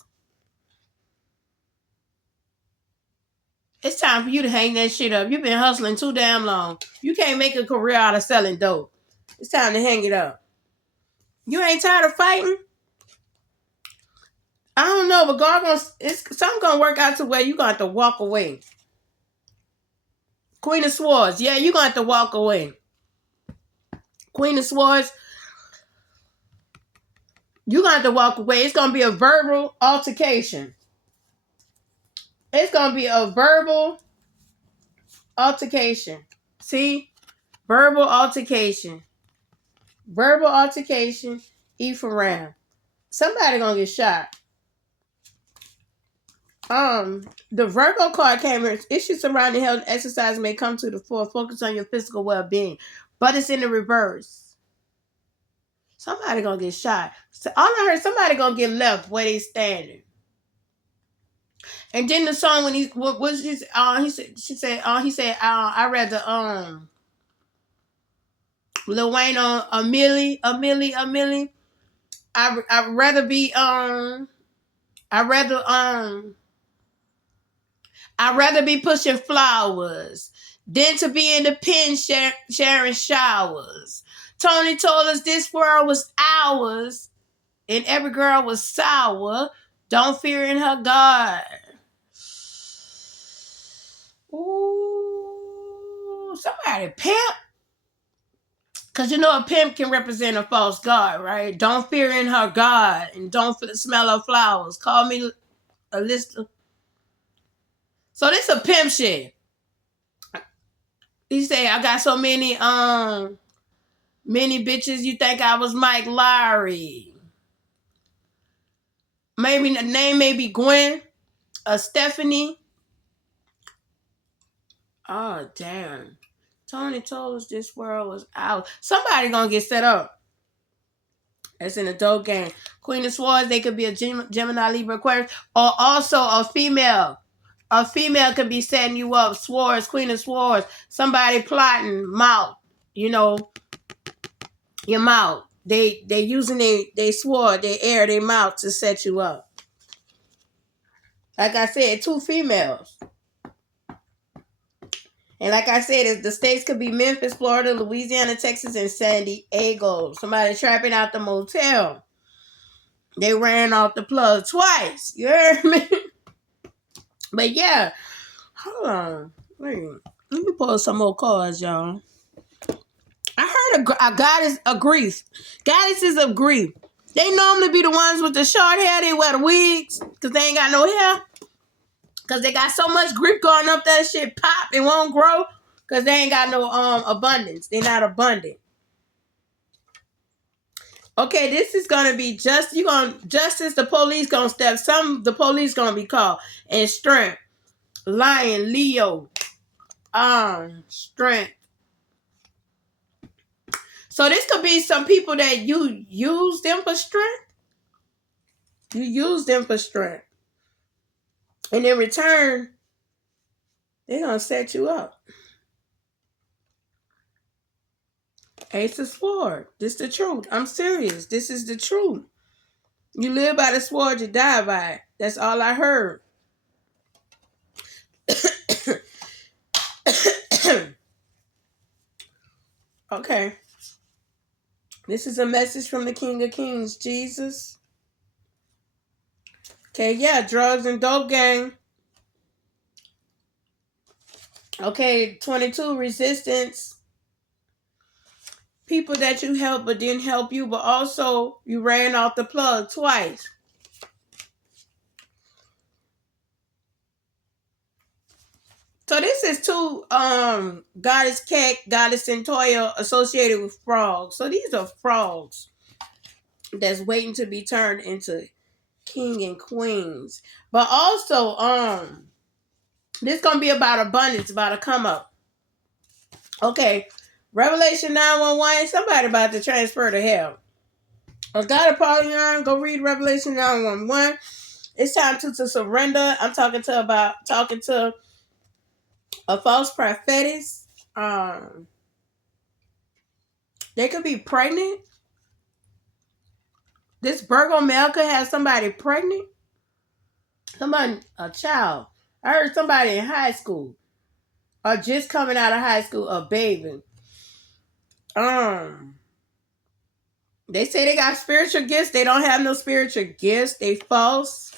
It's time for you to hang that shit up. You've been hustling too damn long. You can't make a career out of selling dope. It's time to hang it up. You ain't tired of fighting? I don't know, but God something gonna work out to where you gonna have to walk away. Queen of Swords, yeah, you gonna have to walk away. Queen of Swords, you gonna have to walk away. It's gonna be a verbal altercation. It's gonna be a verbal altercation. See? Verbal altercation. E for round. Somebody gonna get shot. The Virgo card came here. Issues surrounding health and exercise may come to the fore. Focus on your physical well-being. But it's in the reverse. Somebody gonna get shot. So all I heard, somebody gonna get left where they standing. And then the song when he said I read the Lil Wayne on a milli. I'd rather be I'd rather be pushing flowers than to be in the pen sharing showers. Tony told us this world was ours and every girl was sour. Don't fear in her God. Ooh, somebody pimp. Because you know a pimp can represent a false god, right? Don't fear in her God and don't smell her flowers. Call me a list of... So this a pimp shit. He say, I got so many bitches, you think I was Mike Lowry. Maybe the name may be Gwen or Stephanie. Oh, damn. Tony told us this world was out. Somebody gonna get set up. That's in a dope game. Queen of Swords, they could be a Gemini, Libra, Aquarius, or also a female. A female could be setting you up. Swords, Queen of Swords. Somebody plotting, mouth. You know, your mouth. They using they sword, they air their mouth to set you up. Like I said, 2 females. And like I said, the states could be Memphis, Florida, Louisiana, Texas, and San Diego. Somebody trapping out the motel. They ran off the plug twice. You heard me? But yeah. Hold on. Wait. Let me pull some more cards, y'all. I heard a goddess of grief. Goddesses of grief. They normally be the ones with the short hair. They wear the wigs because they ain't got no hair. Because they got so much grief going up that shit pop and won't grow. Because they ain't got no abundance. They're not abundant. Okay, this is gonna be justice. The police gonna step. The police gonna be called. And strength. Lion, Leo. strength. So this could be some people that you use them for strength. You use them for strength. And in return, they're going to set you up. Ace of Sword. This is the truth. I'm serious. This is the truth. You live by the sword, you die by it. That's all I heard. Okay. This is a message from the King of Kings, Jesus. Okay, yeah, drugs and dope gang. Okay, 22, resistance. People that you helped but didn't help you, but also you ran off the plug twice. So this is two Goddess Keck, Goddess Centoya associated with frogs. So these are frogs that's waiting to be turned into king and queens. But also, this gonna be about abundance, about a come up. Okay, Revelation 9:1. Somebody about to transfer to hell. A God of Polygon, go read Revelation 9:1. It's time to surrender. I'm talking to a false prophetess. They could be pregnant. This Virgo male could have somebody pregnant. A child. I heard somebody in high school. Or just coming out of high school, a baby. They say they got spiritual gifts. They don't have no spiritual gifts. They false.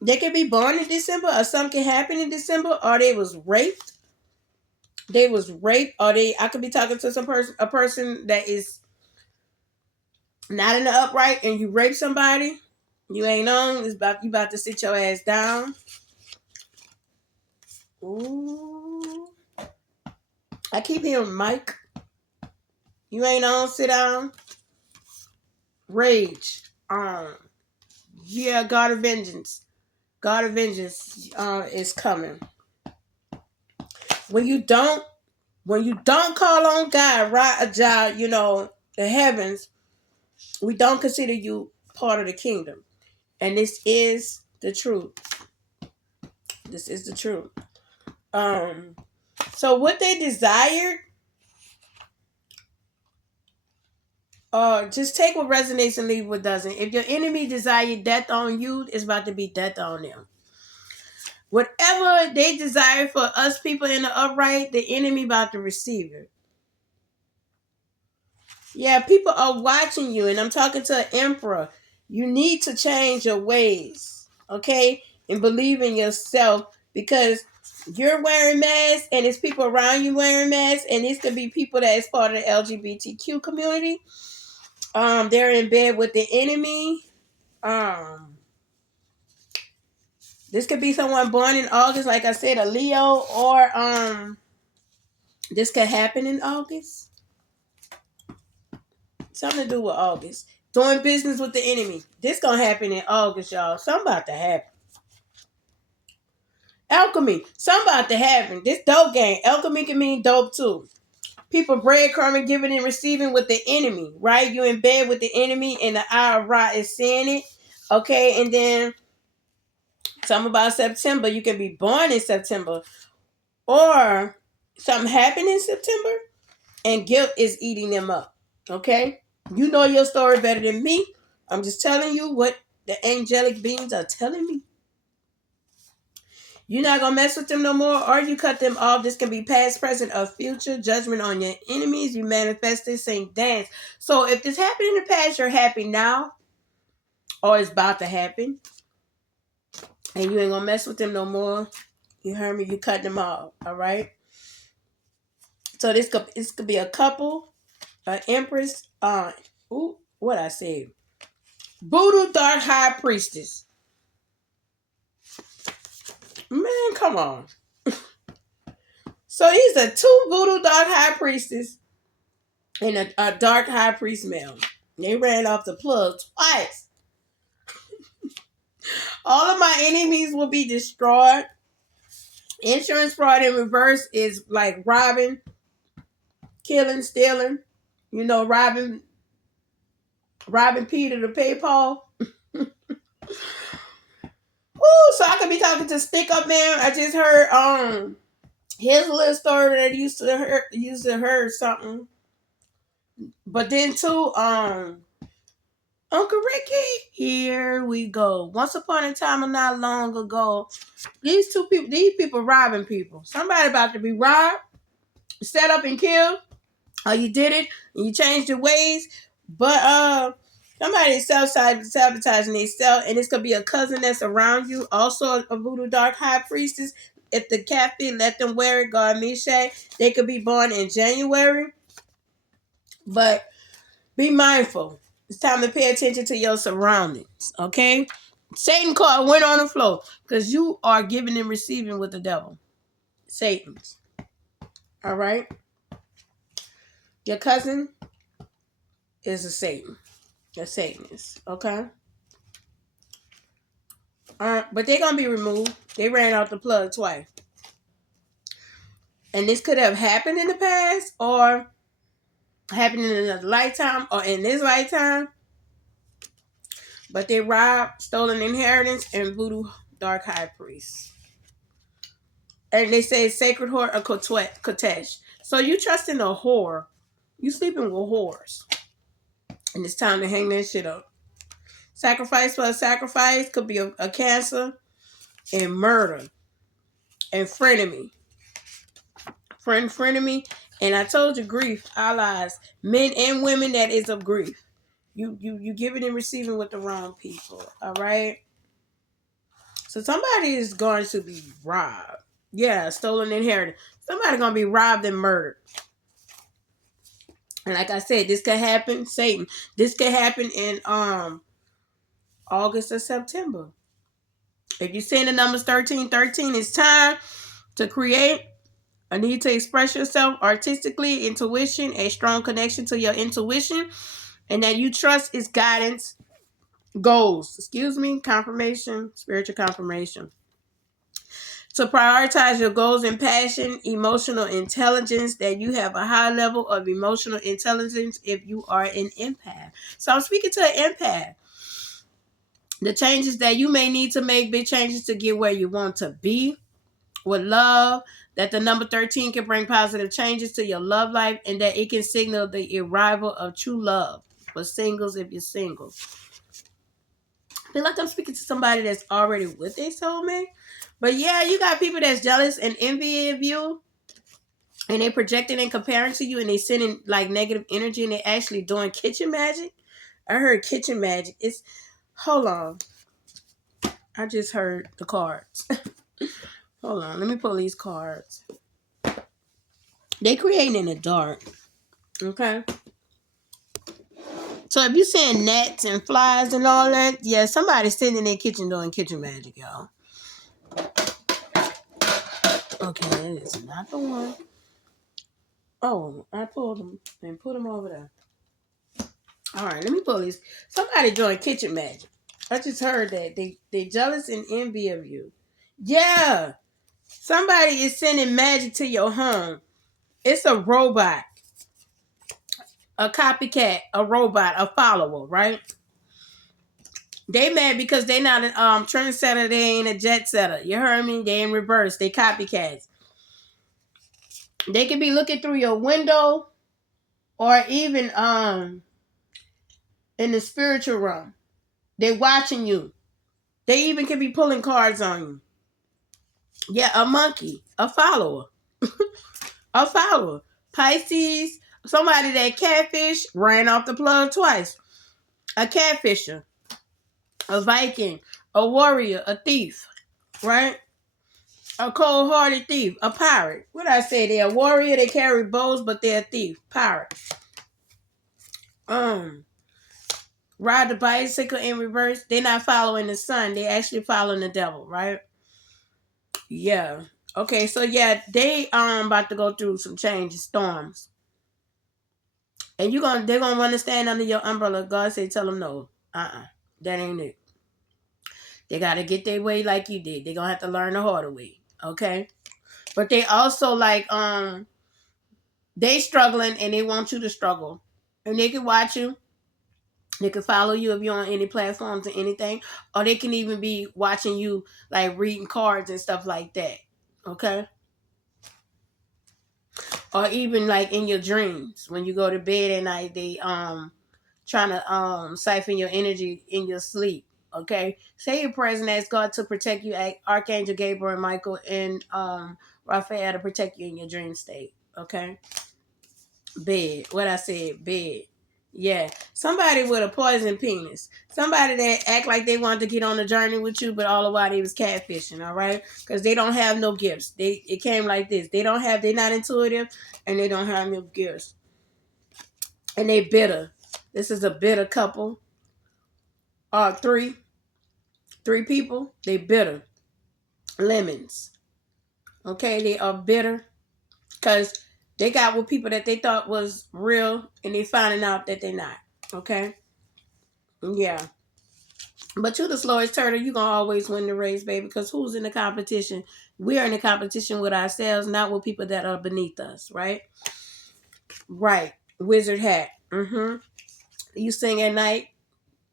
They could be born in December, or something can happen in December, or they was raped. Or I could be talking to a person that is not in the upright, and you rape somebody. You ain't on. You about to sit your ass down. Ooh. I keep hearing Mike. You ain't on. Sit down. Rage. Yeah, God of Vengeance. God of Vengeance is coming. When you don't call on God, right, the heavens, we don't consider you part of the kingdom. And this is the truth. This is the truth. So what they desired, just take what resonates and leave what doesn't. If your enemy desired death on you, it's about to be death on them. Whatever they desire for us people in the upright, the enemy about to receive it. Yeah, people are watching you, and I'm talking to an emperor. You need to change your ways, okay? And believe in yourself, because you're wearing masks, and it's people around you wearing masks, and this could be people that is part of the LGBTQ community. They're in bed with the enemy. This could be someone born in August, like I said, a Leo, or this could happen in August. Something to do with August. Doing business with the enemy. This gonna happen in August, y'all. Something about to happen. Alchemy. Something about to happen. This dope game. Alchemy can mean dope too. People breadcrumbing, giving and receiving with the enemy, right? You in bed with the enemy, and the eye of Ra is seeing it. Okay, and then something about September. You can be born in September, or something happened in September, and guilt is eating them up. Okay, you know your story better than me. I'm just telling you what the angelic beings are telling me. You're not going to mess with them no more, or you cut them off. This can be past, present, or future. Judgment on your enemies. You manifest this, ain't dance. So if this happened in the past, you're happy now, or it's about to happen, and you ain't going to mess with them no more. You heard me? You cut them off, all right? So this could be a couple, an empress, what I said? Voodoo Dark High Priestess. Man, come on. So these are two Voodoo Dark High Priestess and a Dark High Priest male. They ran off the plug twice. All of my enemies will be destroyed. Insurance fraud in reverse is like robbing, killing, stealing. You know, robbing Peter to pay Paul. Ooh, so I could be talking to Stick Up Man. I just heard his little story that I used to hear something. But then too, Uncle Ricky, here we go. Once upon a time and not long ago, these people robbing people. Somebody about to be robbed, set up and killed. Or you did it and you changed your ways. But somebody is sabotaging themselves, and it's gonna be a cousin that's around you, also a voodoo dark high priestess. If the cafe let them wear it, God Misha, they could be born in January. But be mindful. It's time to pay attention to your surroundings. Okay? Satan card went on the floor because you are giving and receiving with the devil. Satan's. All right? Your cousin is a Satan. A Satanist. Okay? But they're going to be removed. They ran out the plug twice. And this could have happened in the past or happened in another lifetime or in this lifetime. But they robbed, stolen inheritance, and voodoo dark high priest. And they say sacred whore or kotesh. So you trust in a whore. You sleeping with whores. And it's time to hang that shit up. Sacrifice for a sacrifice could be a cancer and murder and frenemy. Frenemy. And I told you grief, allies, men and women that is of grief. You giving and receiving with the wrong people. All right? So somebody is going to be robbed. Yeah, stolen inheritance. Somebody going to be robbed and murdered. And like I said, this could happen, Satan. This could happen in August or September. If you're seeing the numbers 1313, it's time to create a need to express yourself artistically, intuition, a strong connection to your intuition, and that you trust its guidance, goals, confirmation, spiritual confirmation. To prioritize your goals and passion, emotional intelligence, that you have a high level of emotional intelligence if you are an empath. So I'm speaking to an empath. The changes that you may need to make, big changes to get where you want to be. With love, that the number 13 can bring positive changes to your love life, and that it can signal the arrival of true love for singles if you're single. I feel like I'm speaking to somebody that's already with their soulmate. But yeah, you got people that's jealous and envy of you. And they projecting and comparing to you, and they sending like negative energy, and they actually doing kitchen magic. I heard kitchen magic. Hold on. I just heard the cards. Hold on. Let me pull these cards. They creating in the dark. Okay. So if you saying gnats and flies and all that, yeah, somebody's sitting in their kitchen doing kitchen magic, y'all. Okay, that is not the one. Oh, I pulled them and put them over there. All right, let me pull these. Somebody doing kitchen magic. I just heard that they jealous and envy of you. Yeah, somebody is sending magic to your home. It's a robot, a copycat, a robot, a follower, right? They mad because they not a trendsetter. They ain't a jet setter. You heard me? They in reverse. They copycats. They could be looking through your window, or even in the spiritual realm. They watching you. They even could be pulling cards on you. Yeah, a monkey, a follower, a follower. Pisces, somebody that catfish ran off the plug twice. A catfisher, a Viking, a warrior, a thief, right? A cold-hearted thief, a pirate. What did I say? They're a warrior, they carry bows, but they're a thief, pirate. Ride the bicycle in reverse. They're not following the sun. They actually following the devil, right? Yeah. Okay, so yeah, they about to go through some changes, storms. And they're gonna understand under your umbrella. God said tell them no. That ain't it. They gotta get their way like you did. They're gonna have to learn the harder way. Okay? But they also like they struggling and they want you to struggle. And they can watch you. They can follow you if you're on any platforms or anything. Or they can even be watching you like reading cards and stuff like that. Okay? Or even like in your dreams. When you go to bed at night, they trying to siphon your energy in your sleep. Okay? Say your prayers and ask God to protect you, Archangel Gabriel and Michael and Raphael to protect you in your dream state. Okay? Bed. What I said, bed. Yeah. Somebody with a poison penis. Somebody that act like they wanted to get on a journey with you, but all the while they was catfishing, all right? Because they don't have no gifts. It came like this. They're not intuitive and they don't have no gifts. And they bitter. This is a bitter couple. Three people. They bitter. Lemons. Okay, they are bitter. Because they got with people that they thought was real and they finding out that they're not. Okay? Yeah. But you're the slowest turtle. You're going to always win the race, baby. Because who's in the competition? We are in the competition with ourselves, not with people that are beneath us, right? Right. Wizard hat. Mm-hmm. You sing at night.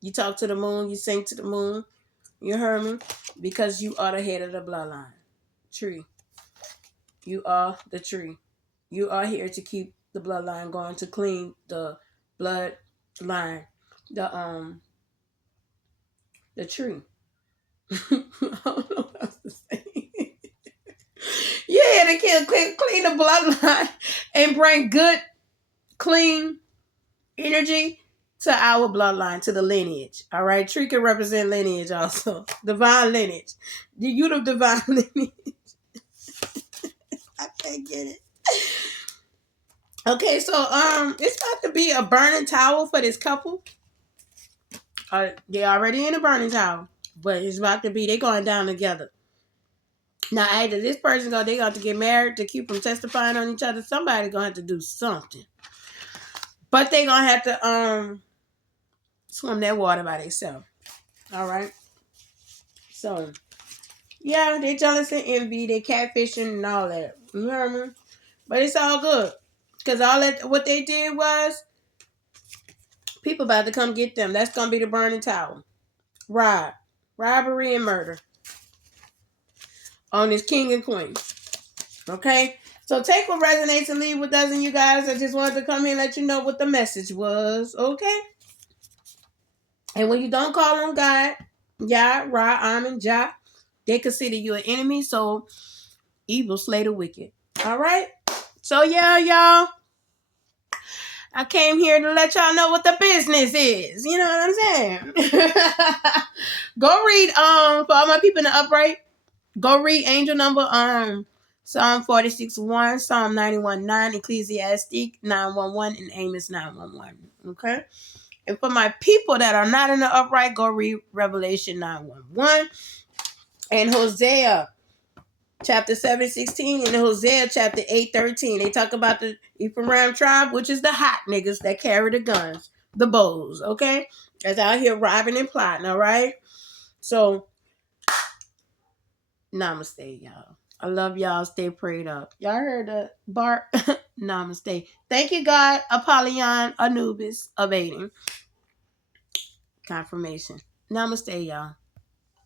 You talk to the moon. You sing to the moon. You heard me? Because you are the head of the bloodline. Tree. You are the tree. You are here to keep the bloodline going, to clean the bloodline. The tree. I don't know what else to say. Yeah, they can clean the bloodline and bring good, clean energy to our bloodline, to the lineage. All right, tree can represent lineage also, divine lineage. You the divine lineage. I can't get it. Okay, so it's about to be a burning towel for this couple. They're already in a burning towel, but it's about to be. They're going down together. Now, either this person they got to get married to keep from testifying on each other. Somebody gonna have to do something, but they gonna have to swim that water by themselves. All right. So yeah, they jealous and envy, they catfishing and all that. You heard me? But it's all good because all that what they did was people about to come get them. That's gonna be the burning towel. Robbery and murder on this king and queen. Okay? So take what resonates and leave what doesn't, you guys. I just wanted to come here and let you know what the message was. Okay? And when you don't call on God, Yah, Ra, Amen, Jah, they consider you an enemy. So evil slay the wicked. All right? So yeah, y'all. I came here to let y'all know what the business is. You know what I'm saying? Go read for all my people in the upright. Go read angel number Psalm 46:1, Psalm 91:9, Ecclesiastic 9:11, and Amos 9:11. Okay? And for my people that are not in the upright, go read Revelation 9:11 and Hosea chapter 7:16 and Hosea chapter 8:13. They talk about the Ephraim tribe, which is the hot niggas that carry the guns, the bows, okay? That's out here robbing and plotting, all right? So, namaste, y'all. I love y'all. Stay prayed up. Y'all heard the Bart? Namaste. Thank you, God. Apollyon, Anubis, Abating. Confirmation. Namaste, y'all.